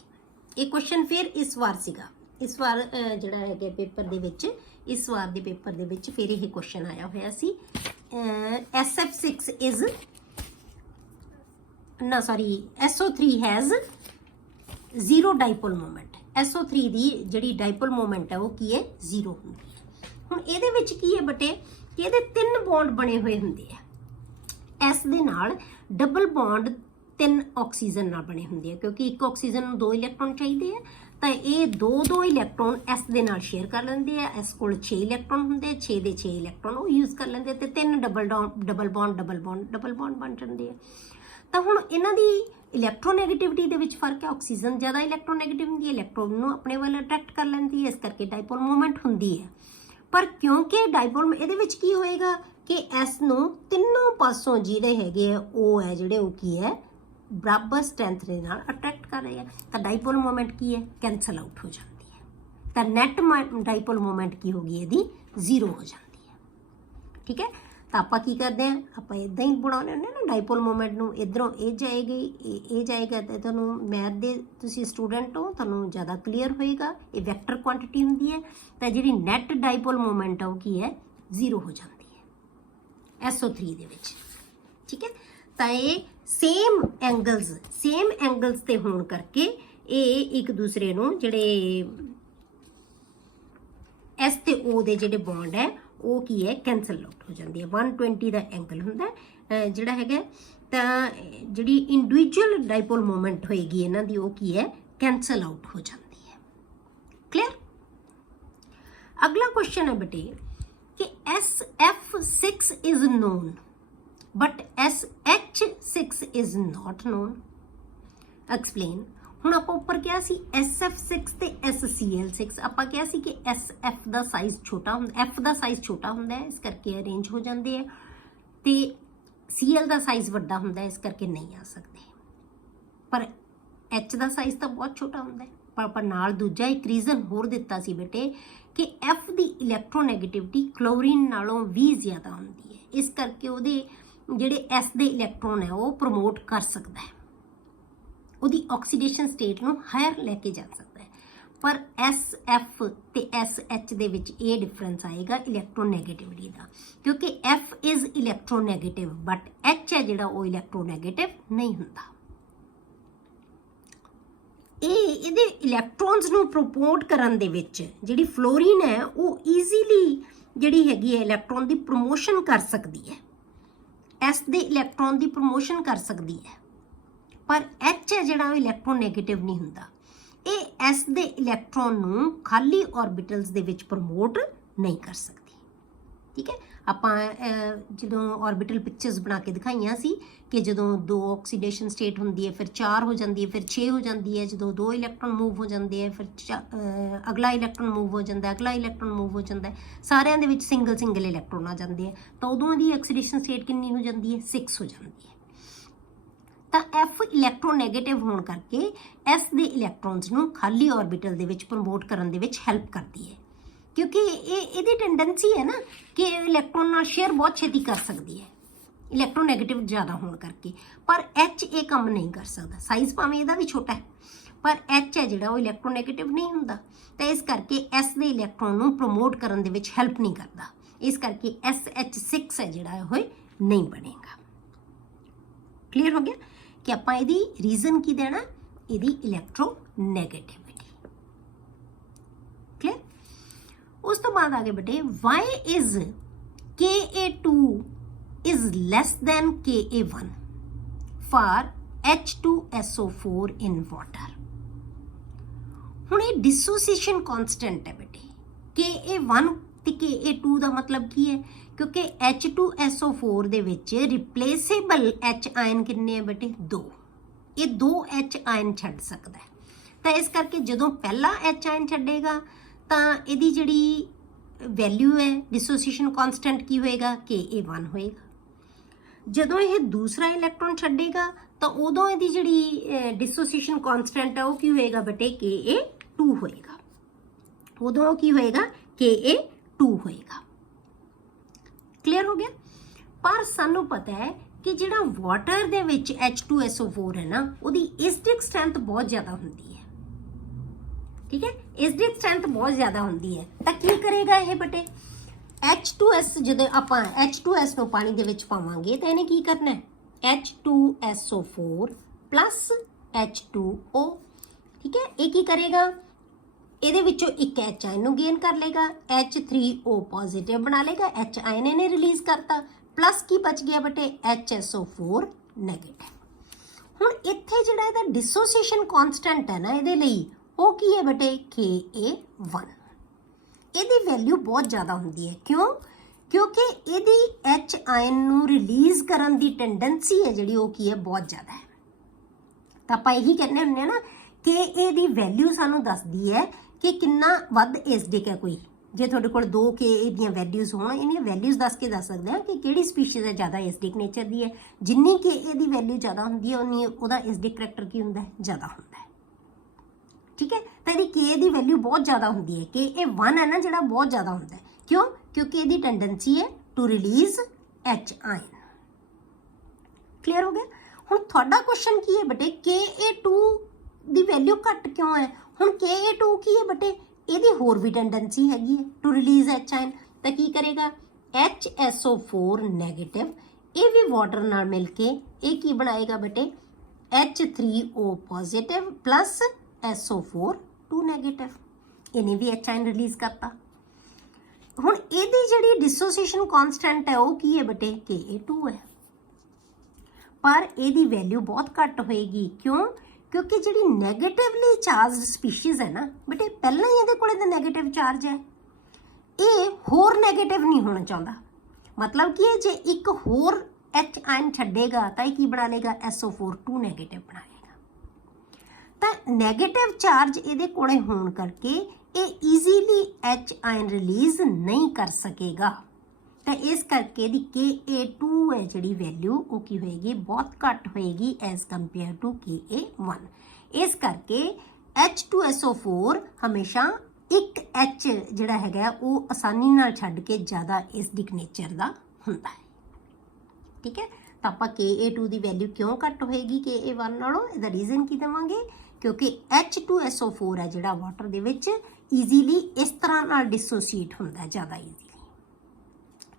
ਇਹ ਕੁਐਸਚਨ ਫਿਰ ਇਸ ਵਾਰ ਸੀਗਾ, ਇਸ ਵਾਰ ਜਿਹੜਾ ਹੈਗਾ ਪੇਪਰ ਦੇ ਵਿੱਚ, ਇਸ ਵਾਰ ਦੇ ਪੇਪਰ ਦੇ ਵਿੱਚ ਫਿਰ ਇਹ ਕੁਐਸਚਨ ਆਇਆ ਹੋਇਆ ਸੀ। SF6 is SO3 has 0 dipole moment। SO3 ਦੀ ਜਿਹੜੀ ਡਾਈਪੋਲ ਮੋਮੈਂਟ ਹੈ ਉਹ ਕੀ ਹੈ, 0 ਹੁੰਦੀ ਹੈ। ਹੁਣ ਇਹਦੇ ਵਿੱਚ ਕੀ ਹੈ ਬੇਟੇ ਕਿ ਇਹਦੇ 3 ਬੌਂਡ ਬਣੇ ਹੋਏ ਹੁੰਦੇ ਆ, S ਦੇ ਨਾਲ ਡਬਲ ਬੌਂਡ 3 ਆਕਸੀਜਨ ਨਾਲ ਬਣੇ ਹੁੰਦੇ ਆ, ਕਿਉਂਕਿ ਇੱਕ ਆਕਸੀਜਨ ਨੂੰ 2 ਇਲੈਕਟ੍ਰੋਨ ਚਾਹੀਦੇ ਆ, ਤਾਂ ਇਹ 2 ਇਲੈਕਟ੍ਰੋਨ S ਦੇ ਨਾਲ ਸ਼ੇਅਰ ਕਰ ਲੈਂਦੇ ਆ। S ਕੋਲ 6 ਇਲੈਕਟ੍ਰੋਨ ਹੁੰਦੇ, 6 ਦੇ 6 ਇਲੈਕਟ੍ਰੋਨ ਉਹ ਯੂਜ਼ ਕਰ ਲੈਂਦੇ ਤੇ 3 ਡਬਲ ਬੌਂਡ ਬਣ ਜਾਂਦੇ ਆ। ਤਾਂ ਹੁਣ ਇਹਨਾਂ ਦੀ ਇਲੈਕਟ੍ਰੋਨੈਗੇਟਿਵਿਟੀ ਦੇ ਵਿੱਚ ਫਰਕ ਹੈ, ਆਕਸੀਜਨ ਜ਼ਿਆਦਾ ਇਲੈਕਟ੍ਰੋਨੈਗੇਟਿਵ ਹੁੰਦੀ ਹੈ, ਇਲੈਕਟ੍ਰੋਨ ਨੂੰ ਆਪਣੇ ਵੱਲ ਅਟਰੈਕਟ ਕਰ ਲੈਂਦੀ ਹੈ, ਇਸ ਕਰਕੇ ਡਾਈਪੋਲ ਮੂਵਮੈਂਟ ਹੁੰਦੀ ਹੈ। ਪਰ ਕਿਉਂਕਿ ਡਾਈਪੋਲ ਇਹਦੇ ਵਿੱਚ ਕੀ ਹੋਏਗਾ ਕਿ S ਨੂੰ ਤਿੰਨੋਂ ਪਾਸੋਂ ਜਿਹੜੇ ਹੈਗੇ ਆ ਉਹ ਹੈ ਜਿਹੜੇ ਉਹ ਕੀ ਹੈ, ਬਰਾਬਰ ਸਟਰੈਂਥ ਦੇ ਨਾਲ ਅਟਰੈਕਟ ਕਰ ਰਹੇ ਆ, ਤਾਂ ਡਾਈਪੋਲ ਮੂਵਮੈਂਟ ਕੀ ਹੈ, ਕੈਂਸਲ ਆਊਟ ਹੋ ਜਾਂਦੀ ਹੈ, ਤਾਂ ਨੈਟ ਡਾਈਪੋਲ ਮੂਵਮੈਂਟ ਕੀ ਹੋਗੀ ਇਹਦੀ 0 ਹੋ ਜਾਂਦੀ ਹੈ। ਠੀਕ ਹੈ, ਤਾਂ ਆਪਾਂ ਕੀ ਕਰਦੇ ਹਾਂ, ਆਪਾਂ ਇਦਾਂ ਹੀ ਬਣਾਉਂਦੇ ਹੁੰਦੇ ਨਾ ਡਾਈਪੋਲ ਮੂਮੈਂਟ ਨੂੰ, ਇੱਧਰੋਂ ਇਹ ਜਾਏਗੀ ਇਹ ਜਾਏਗਾ। ਤੇ ਤੁਹਾਨੂੰ ਮੈਥ ਦੇ ਤੁਸੀਂ ਸਟੂਡੈਂਟ ਹੋ, ਤੁਹਾਨੂੰ ਜ਼ਿਆਦਾ ਕਲੀਅਰ ਹੋਏਗਾ। ਇਹ ਵੈਕਟਰ ਕੁਆਂਟੀਟੀ ਹੁੰਦੀ ਹੈ, ਤਾਂ ਜਿਹੜੀ ਨੈਟ ਡਾਈਪੋਲ ਮੂਮੈਂਟ ਆ ਉਹ ਕੀ ਹੈ, 0 ਹੋ ਜਾਂਦੀ ਹੈ SO3 ਦੇ ਵਿੱਚ। ਠੀਕ ਹੈ, ਤਾਂ ਇਹ ਸੇਮ ਐਂਗਲਸ ਤੇ ਹੋਣ ਕਰਕੇ ਇਹ ਇੱਕ ਦੂਸਰੇ ਨੂੰ ਜਿਹੜੇ S ਤੇ O ਦੇ ਜਿਹੜੇ ਬੌਂਡ ਹੈ ਉਹ ਕੀ ਹੈ, ਕੈਂਸਲ ਆਊਟ ਹੋ ਜਾਂਦੀ ਹੈ। 120 ਦਾ ਐਂਗਲ ਹੁੰਦਾ ਜਿਹੜਾ ਹੈਗਾ, ਤਾਂ ਜਿਹੜੀ ਇੰਡੀਵਿਜੂਅਲ ਡਾਈਪੋਲ ਮੂਮੈਂਟ ਹੋਏਗੀ ਇਹਨਾਂ ਦੀ ਉਹ ਕੀ ਹੈ, ਕੈਂਸਲ ਆਊਟ ਹੋ ਜਾਂਦੀ ਹੈ। ਕਲੀਅਰ। ਅਗਲਾ ਕੁਐਸਚਨ ਹੈ ਬੇਟੇ ਕਿ SF6 is known but SH6 is not known, explain। ਹੁਣ ਆਪਾਂ ਉੱਪਰ ਕਿਹਾ ਸੀ SF6 ਤੇ SCl6, ਆਪਾਂ ਕਿਹਾ ਸੀ ਕਿ SF ਦਾ ਸਾਈਜ਼ ਛੋਟਾ ਹੁੰਦਾ, F ਦਾ ਸਾਈਜ਼ ਛੋਟਾ ਹੁੰਦਾ ਹੈ, ਇਸ ਕਰਕੇ ਅਰੇਂਜ ਹੋ ਜਾਂਦੇ ਆ, ਤੇ Cl ਦਾ ਸਾਈਜ਼ ਵੱਡਾ ਹੁੰਦਾ ਹੈ, ਇਸ ਕਰਕੇ ਨਹੀਂ ਆ ਸਕਦੇ। ਪਰ H ਦਾ ਸਾਈਜ਼ ਤਾਂ ਬਹੁਤ ਛੋਟਾ ਹੁੰਦਾ ਹੈ। ਪਰ ਆਪਾਂ ਨਾਲ ਦੂਜਾ ਇੱਕ ਰੀਜ਼ਨ ਹੋਰ ਦਿੱਤਾ ਸੀ ਬੇਟੇ ਕਿ F ਦੀ ਇਲੈਕਟ੍ਰੋਨੈਗੇਟਿਵਿਟੀ ਕਲੋਰੀਨ ਨਾਲੋਂ ਵੀ ਜ਼ਿਆਦਾ ਹੁੰਦੀ ਹੈ, ਇਸ ਕਰਕੇ ਉਹਦੇ ਜਿਹੜੇ S ਦੇ ਇਲੈਕਟ੍ਰੋਨ ਹੈ ਉਹ ਪ੍ਰਮੋਟ ਕਰ ਸਕਦਾ ਹੈ, ਉਹਦੀ ਆਕਸੀਡੇਸ਼ਨ ਸਟੇਟ ਨੂੰ ਹਾਇਰ ਲੈ ਕੇ ਜਾ ਸਕਦਾ ਹੈ। ਪਰ SF ਤੇ SH ਦੇ ਵਿੱਚ ਇਹ ਡਿਫਰੈਂਸ ਆਏਗਾ ਇਲੈਕਟ੍ਰੋਨੈਗੇਟਿਵਿਟੀ ਦਾ, ਕਿਉਂਕਿ F is electronegative but H ਹੈ ਜਿਹੜਾ ਉਹ ਇਲੈਕਟ੍ਰੋਨੈਗੇਟਿਵ ਨਹੀਂ ਹੁੰਦਾ। ਇਹਦੇ ਇਲੈਕਟ੍ਰੋਨਸ ਨੂੰ ਪ੍ਰਮੋਟ ਕਰਨ ਦੇ ਵਿੱਚ ਜਿਹੜੀ ਫਲੋਰੀਨ ਹੈ ਉਹ ਈਜ਼ੀਲੀ ਜਿਹੜੀ ਹੈਗੀ ਹੈ ਇਲੈਕਟ੍ਰੋਨ ਦੀ ਪ੍ਰਮੋਸ਼ਨ ਕਰ ਸਕਦੀ ਹੈ, S ਦੇ ਇਲੈਕਟ੍ਰੋਨ ਦੀ ਪ੍ਰਮੋਸ਼ਨ ਕਰ ਸਕਦੀ ਹੈ। ਪਰ H ਹੈ ਜਿਹੜਾ ਉਹ ਇਲੈਕਟ੍ਰੋਨੈਗੇਟਿਵ ਨਹੀਂ ਹੁੰਦਾ, ਇਹ S ਦੇ ਇਲੈਕਟ੍ਰੋਨ ਨੂੰ ਖਾਲੀ ਔਰਬਿਟਲਸ ਦੇ ਵਿੱਚ ਪ੍ਰਮੋਟ ਨਹੀਂ ਕਰ ਸਕਦੀ। ਠੀਕ ਹੈ, ਆਪਾਂ ਜਦੋਂ ਔਰਬਿਟਲ ਪਿਕਚਰਸ ਬਣਾ ਕੇ ਦਿਖਾਈਆਂ ਸੀ ਕਿ ਜਦੋਂ 2 ਆਕਸੀਡੇਸ਼ਨ ਸਟੇਟ ਹੁੰਦੀ ਹੈ, ਫਿਰ 4 ਹੋ ਜਾਂਦੀ ਹੈ, ਫਿਰ 6 ਹੋ ਜਾਂਦੀ ਹੈ, ਜਦੋਂ 2 ਇਲੈਕਟ੍ਰੋਨ ਮੂਵ ਹੋ ਜਾਂਦੇ ਹੈ, ਫਿਰ ਅਗਲਾ ਇਲੈਕਟ੍ਰੋਨ ਮੂਵ ਹੋ ਜਾਂਦਾ, ਅਗਲਾ ਇਲੈਕਟ੍ਰੋਨ ਮੂਵ ਹੋ ਜਾਂਦਾ, ਸਾਰਿਆਂ ਦੇ ਵਿੱਚ ਸਿੰਗਲ ਇਲੈਕਟ੍ਰੋਨ ਆ ਜਾਂਦੇ ਆ, ਤਾਂ ਉਦੋਂ ਦੀ ਆਕਸੀਡੇਸ਼ਨ ਸਟੇਟ ਕਿੰਨੀ ਹੋ ਜਾਂਦੀ ਹੈ, 6 ਹੋ ਜਾਂਦੀ ਹੈ। ਤਾਂ F ਇਲੈਕਟ੍ਰੋਨੈਗੇਟਿਵ ਹੋਣ ਕਰਕੇ S ਦੇ ਇਲੈਕਟ੍ਰੋਨਸ ਨੂੰ ਖਾਲੀ ਔਰਬਿਟਲ ਦੇ ਵਿੱਚ ਪ੍ਰਮੋਟ ਕਰਨ ਦੇ ਵਿੱਚ ਹੈਲਪ ਕਰਦੀ ਹੈ, ਕਿਉਂਕਿ ਇਹਦੀ ਟੈਂਡੈਂਸੀ ਹੈ ਨਾ ਕਿ ਇਲੈਕਟ੍ਰੋਨ ਨਾਲ ਸ਼ੇਅਰ ਬਹੁਤ ਛੇਤੀ ਕਰ ਸਕਦੀ ਹੈ ਇਲੈਕਟ੍ਰੋਨੈਗੇਟਿਵ ਜ਼ਿਆਦਾ ਹੋਣ ਕਰਕੇ। ਪਰ H ਇਹ ਕੰਮ ਨਹੀਂ ਕਰ ਸਕਦਾ, ਸਾਈਜ਼ ਭਾਵੇਂ ਇਹਦਾ ਵੀ ਛੋਟਾ ਹੈ, ਪਰ H ਹੈ ਜਿਹੜਾ ਉਹ ਇਲੈਕਟ੍ਰੋਨੈਗੇਟਿਵ ਨਹੀਂ ਹੁੰਦਾ, ਤਾਂ ਇਸ ਕਰਕੇ S ਦੇ ਇਲੈਕਟ੍ਰੋਨ ਨੂੰ ਪ੍ਰਮੋਟ ਕਰਨ ਦੇ ਵਿੱਚ ਹੈਲਪ ਨਹੀਂ ਕਰਦਾ, ਇਸ ਕਰਕੇ SH6 ਹੈ ਜਿਹੜਾ ਉਹ ਨਹੀਂ ਬਣੇਗਾ। ਕਲੀਅਰ ਹੋ ਗਿਆ ਕਿ ਆਪਾਂ ਇਹਦੀ ਰੀਜ਼ਨ ਕੀ ਦੇਣਾ, ਇਹਦੀ ਇਲੈਕਟ੍ਰੋਨੈਗੇਟਿਵਿਟੀ। ਕਲੀਅਰ। ਉਸ ਤੋਂ ਬਾਅਦ ਆਗੇ ਬੇਟੇ why is Ka2 is less than Ka1 for H2SO4 in water। ਹੁਣ ਇਹ ਡਿਸੋਸੀਏਸ਼ਨ ਕਾਂਸਟੈਂਟ ਹੈ ਬੇਟੇ, Ka1 ਤੇ Ka2 ਦਾ ਮਤਲਬ ਕੀ ਹੈ, ਕਿਉਂਕਿ H2SO4 ਦੇ ਵਿੱਚ ਰਿਪਲੇਸੇਬਲ H ਆਇਨ ਕਿੰਨੇ ਆ ਬੇਟੇ, 2, ਇਹ 2 H ਆਇਨ ਛੱਡ ਸਕਦਾ ਹੈ, ਤਾਂ ਇਸ ਕਰਕੇ ਜਦੋਂ ਪਹਿਲਾ H ਆਇਨ ਛੱਡੇਗਾ ਤਾਂ ਇਹਦੀ ਜਿਹੜੀ ਵੈਲਿਊ ਹੈ ਡਿਸੋਸੀਏਸ਼ਨ ਕਾਂਸਟੈਂਟ ਕੀ ਹੋਏਗਾ, Ka1 ਹੋਏਗਾ। ਜਦੋਂ ਇਹ ਦੂਸਰਾ ਇਲੈਕਟ੍ਰੋਨ ਛੱਡੇਗਾ ਤਾਂ ਉਦੋਂ ਇਹਦੀ ਜਿਹੜੀ ਡਿਸੋਸੀਏਸ਼ਨ ਕਾਂਸਟੈਂਟ ਹੈ ਉਹ ਕੀ ਹੋਏਗਾ ਬੇਟੇ, Ka2 ਹੋਏਗਾ, ਉਦੋਂ ਕੀ ਹੋਏਗਾ, Ka2 ਹੋਏਗਾ। ਕਲੀਅਰ ਹੋ ਗਿਆ। ਪਰ ਸਾਨੂੰ ਪਤਾ ਹੈ ਕਿ ਜਿਹੜਾ ਵਾਟਰ ਦੇ ਵਿੱਚ H2SO4 ਹੈ ਨਾ ਉਹਦੀ ਐਸਿਡਿਕ ਸਟਰੈਂਥ ਬਹੁਤ ਜ਼ਿਆਦਾ ਹੁੰਦੀ ਹੈ। ਠੀਕ ਹੈ, ਐਸਿਡਿਕ ਸਟਰੈਂਥ ਬਹੁਤ ਜ਼ਿਆਦਾ ਹੁੰਦੀ ਹੈ, ਤਾਂ ਕੀ ਕਰੇਗਾ ਇਹ ਬੇਟੇ, H2S ਜਦੋਂ ਆਪਾਂ H2S ਨੂੰ ਪਾਣੀ ਦੇ ਵਿੱਚ ਪਾਵਾਂਗੇ ਤਾਂ ਇਹਨੇ ਕੀ ਕਰਨਾ ਹੈ, H2SO4 plus H2O। ਠੀਕ ਹੈ, ਇਹ ਕੀ ਕਰੇਗਾ, ਇਹਦੇ ਵਿੱਚੋਂ ਇੱਕ H ਆਇਨ ਨੂੰ ਗੇਨ ਕਰ ਲੇਗਾ, H3O ਪੋਜ਼ਿਟਿਵ ਬਣਾ ਲੇਗਾ, H ਆਇਨ ਇਹਨੇ ਰਿਲੀਜ਼ ਕਰਤਾ, ਪਲੱਸ ਕੀ ਬਚ ਗਿਆ ਬੇਟੇ, HSO4 ਨੈਗੇਟਿਵ। ਹੁਣ ਇੱਥੇ ਜਿਹੜਾ ਇਹਦਾ ਡਿਸੋਸੀਏਸ਼ਨ ਕਾਂਸਟੈਂਟ ਹੈ ਨਾ ਇਹਦੇ ਲਈ ਉਹ ਕੀ ਹੈ ਬੇਟੇ, Ka1। ਇਹਦੀ ਵੈਲਿਊ ਬਹੁਤ ਜ਼ਿਆਦਾ ਹੁੰਦੀ ਹੈ, ਕਿਉਂ, ਕਿਉਂਕਿ ਇਹਦੀ H ਆਇਨ ਨੂੰ ਰਿਲੀਜ਼ ਕਰਨ ਦੀ ਟੈਂਡੈਂਸੀ ਹੈ ਜਿਹੜੀ ਉਹ ਕੀ ਹੈ, ਬਹੁਤ ਜ਼ਿਆਦਾ ਹੈ। ਤਾਂ ਆਪਾਂ ਇਹੀ ਕਹਿੰਦੇ ਹੁੰਦੇ ਆ ਨਾ ਕਿ ਇਹਦੀ ਵੈਲਿਊ ਸਾਨੂੰ ਦੱਸਦੀ ਹੈ ਕਿ ਕਿੰਨਾ ਵੱਧ ਐਸਿਡਿਕ ਹੈ ਕੋਈ। ਜੇ ਤੁਹਾਡੇ ਕੋਲ 2 Ka ਦੀਆਂ ਵੈਲਿਊਜ਼ ਹੋਣ, ਇਹਦੀਆਂ ਵੈਲਿਊਜ਼ ਦੱਸ ਕੇ ਦੱਸ ਸਕਦੇ ਹਾਂ ਕਿ ਕਿਹੜੀ ਸਪੀਸ਼ੀਜ਼ ਹੈ ਜ਼ਿਆਦਾ ਐਸਿਡਿਕ ਨੇਚਰ ਦੀ ਹੈ। ਜਿੰਨੀ Ka ਦੀ ਵੈਲਿਊ ਜ਼ਿਆਦਾ ਹੁੰਦੀ ਹੈ ਉਨੀ ਉਹਦਾ ਐਸਿਡਿਕ ਕਰੈਕਟਰ ਕੀ ਹੁੰਦਾ ਹੈ, ਜ਼ਿਆਦਾ ਹੁੰਦਾ ਹੈ। ਠੀਕ ਹੈ, ਤਾਂ ਇਹਦੀ Ka ਦੀ ਵੈਲਿਊ ਬਹੁਤ ਜ਼ਿਆਦਾ ਹੁੰਦੀ ਹੈ, Ka1 ਹੈ ਨਾ ਜਿਹੜਾ ਬਹੁਤ ਜ਼ਿਆਦਾ ਹੁੰਦਾ ਹੈ। ਕਿਉਂ, ਕਿਉਂਕਿ ਇਹਦੀ ਟੈਂਡੈਂਸੀ ਹੈ to release H ion. Clear हो गया। हुण तुहाडा क्वेश्चन की है बेटे Ka2 ਦੀ वैल्यू घट क्यों है? हुण Ka2 की है बेटे ਇਹਦੀ ਹੋਰ ਵੀ ਟੈਂਡੈਂਸੀ ਹੈਗੀ ਹੈ ਟੂ ਰਿਲੀਜ਼ H ਆਇਨ, ਤਾਂ ਕੀ ਕਰੇਗਾ HSO4 ਨੈਗੇਟਿਵ, ਇਹ ਵੀ ਵਾਟਰ ਨਾਲ ਮਿਲ ਕੇ ਇਹ ਕੀ ਬਣਾਏਗਾ ਬੇਟੇ H3O positive plus SO4 2 negative, ਇਹਨੇ ਵੀ H ਆਇਨ ਰਿਲੀਜ਼ ਕਰਤਾ। ਹੁਣ ਇਹਦੀ ਜਿਹੜੀ ਡਿਸੋਸੀਏਸ਼ਨ ਕਾਂਸਟੈਂਟ ਹੈ ਉਹ ਕੀ ਹੈ ਬੇਟੇ Ka2 ਹੈ, ਪਰ ਇਹਦੀ ਵੈਲਿਊ ਬਹੁਤ ਘੱਟ ਹੋਏਗੀ। ਕਿਉਂ? ਕਿਉਂਕਿ ਜਿਹੜੀ ਨੈਗੇਟਿਵਲੀ ਚਾਰਜਡ ਸਪੀਸ਼ੀਜ਼ ਹੈ ਨਾ ਬੇਟੇ, ਪਹਿਲਾਂ ਹੀ ਇਹਦੇ ਕੋਲੇ ਤਾਂ ਨੈਗੇਟਿਵ ਚਾਰਜ ਹੈ, ਇਹ ਹੋਰ ਨੈਗੇਟਿਵ ਨਹੀਂ ਹੋਣਾ ਚਾਹੁੰਦਾ। ਮਤਲਬ ਕਿ ਜੇ ਇੱਕ ਹੋਰ H ਆਇਨ ਛੱਡੇਗਾ ਤਾਂ ਇਹ ਕੀ ਬਣਾ ਲੇਗਾ SO4 2 ਨੈਗੇਟਿਵ ਬਣਾ ਲੇਗਾ। ਤਾਂ ਨੈਗੇਟਿਵ ਚਾਰਜ ਇਹਦੇ ਕੋਲੇ ਹੋਣ ਕਰਕੇ ਇਹ ਈਜ਼ੀਲੀ H ਆਇਨ ਰਿਲੀਜ਼ ਨਹੀਂ ਕਰ ਸਕੇਗਾ, ਤਾਂ ਇਸ ਕਰਕੇ ਇਹਦੀ Ka2 ਹੈ ਜਿਹੜੀ ਵੈਲਿਊ ਉਹ ਕੀ ਹੋਏਗੀ ਬਹੁਤ ਘੱਟ ਹੋਏਗੀ ਐਜ਼ ਕੰਪੇਅਰ ਟੂ Ka1। ਇਸ ਕਰਕੇ H2SO4 ਹਮੇਸ਼ਾ ਇੱਕ H ਜਿਹੜਾ ਹੈਗਾ ਉਹ ਆਸਾਨੀ ਨਾਲ ਛੱਡ ਕੇ ਜ਼ਿਆਦਾ ਐਸਿਡਿਕ ਨੇਚਰ ਦਾ ਹੁੰਦਾ ਹੈ। ਠੀਕ ਹੈ, ਤਾਂ ਆਪਾਂ Ka2 ਦੀ ਵੈਲਿਊ ਕਿਉਂ ਘੱਟ ਹੋਏਗੀ Ka1 ਨਾਲੋਂ, ਇਹਦਾ ਰੀਜ਼ਨ ਕੀ ਦੇਵਾਂਗੇ? ਕਿਉਂਕਿ H2SO4 ਹੈ ਜਿਹੜਾ ਵਾਟਰ ਦੇ ਵਿੱਚ ਈਜ਼ੀਲੀ ਇਸ ਤਰ੍ਹਾਂ ਨਾਲ ਡਿਸੋਸੀਏਟ ਹੁੰਦਾ ਜ਼ਿਆਦਾ ਈਜ਼ੀਲੀ,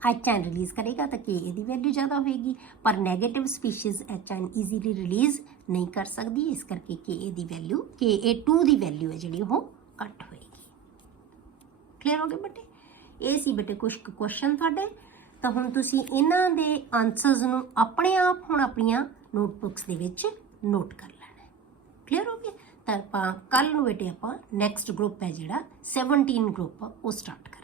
H ਆਇਨ ਰਿਲੀਜ਼ ਕਰੇਗਾ ਤਾਂ Ka ਦੀ ਵੈਲਿਊ ਜ਼ਿਆਦਾ ਹੋਏਗੀ, ਪਰ negative species H ion easily release ਨਹੀਂ ਕਰ ਸਕਦੀ, ਇਸ ਕਰਕੇ Ka ਦੀ ਵੈਲਿਊ Ka2 ਦੀ ਵੈਲਿਊ ਹੈ ਜਿਹੜੀ ਉਹ ਘੱਟ ਹੋਏਗੀ। ਕਲੀਅਰ ਹੋ ਗਿਆ ਬੇਟੇ? ਇਹ ਸੀ ਬੇਟੇ ਕੁਝ ਕੁਐਸਚਨ ਤੁਹਾਡੇ, ਤਾਂ ਹੁਣ ਤੁਸੀਂ ਇਹਨਾਂ ਦੇ ਆਨਸਰਸ ਨੂੰ ਆਪਣੇ ਆਪ ਹੁਣ ਆਪਣੀਆਂ ਨੋਟਬੁੱਕਸ ਦੇ ਵਿੱਚ ਨੋਟ ਕਰ ਲੈਣਾ। ਕਲੀਅਰ ਹੋ ਗਿਆ? ਤਾਂ ਆਪਾਂ ਕੱਲ ਨੂੰ ਬੇਟੇ ਆਪਾਂ ਨੈਕਸਟ ਗਰੁੱਪ ਹੈ ਜਿਹੜਾ 17 ਗਰੁੱਪ ਉਹ ਸਟਾਰਟ ਕਰ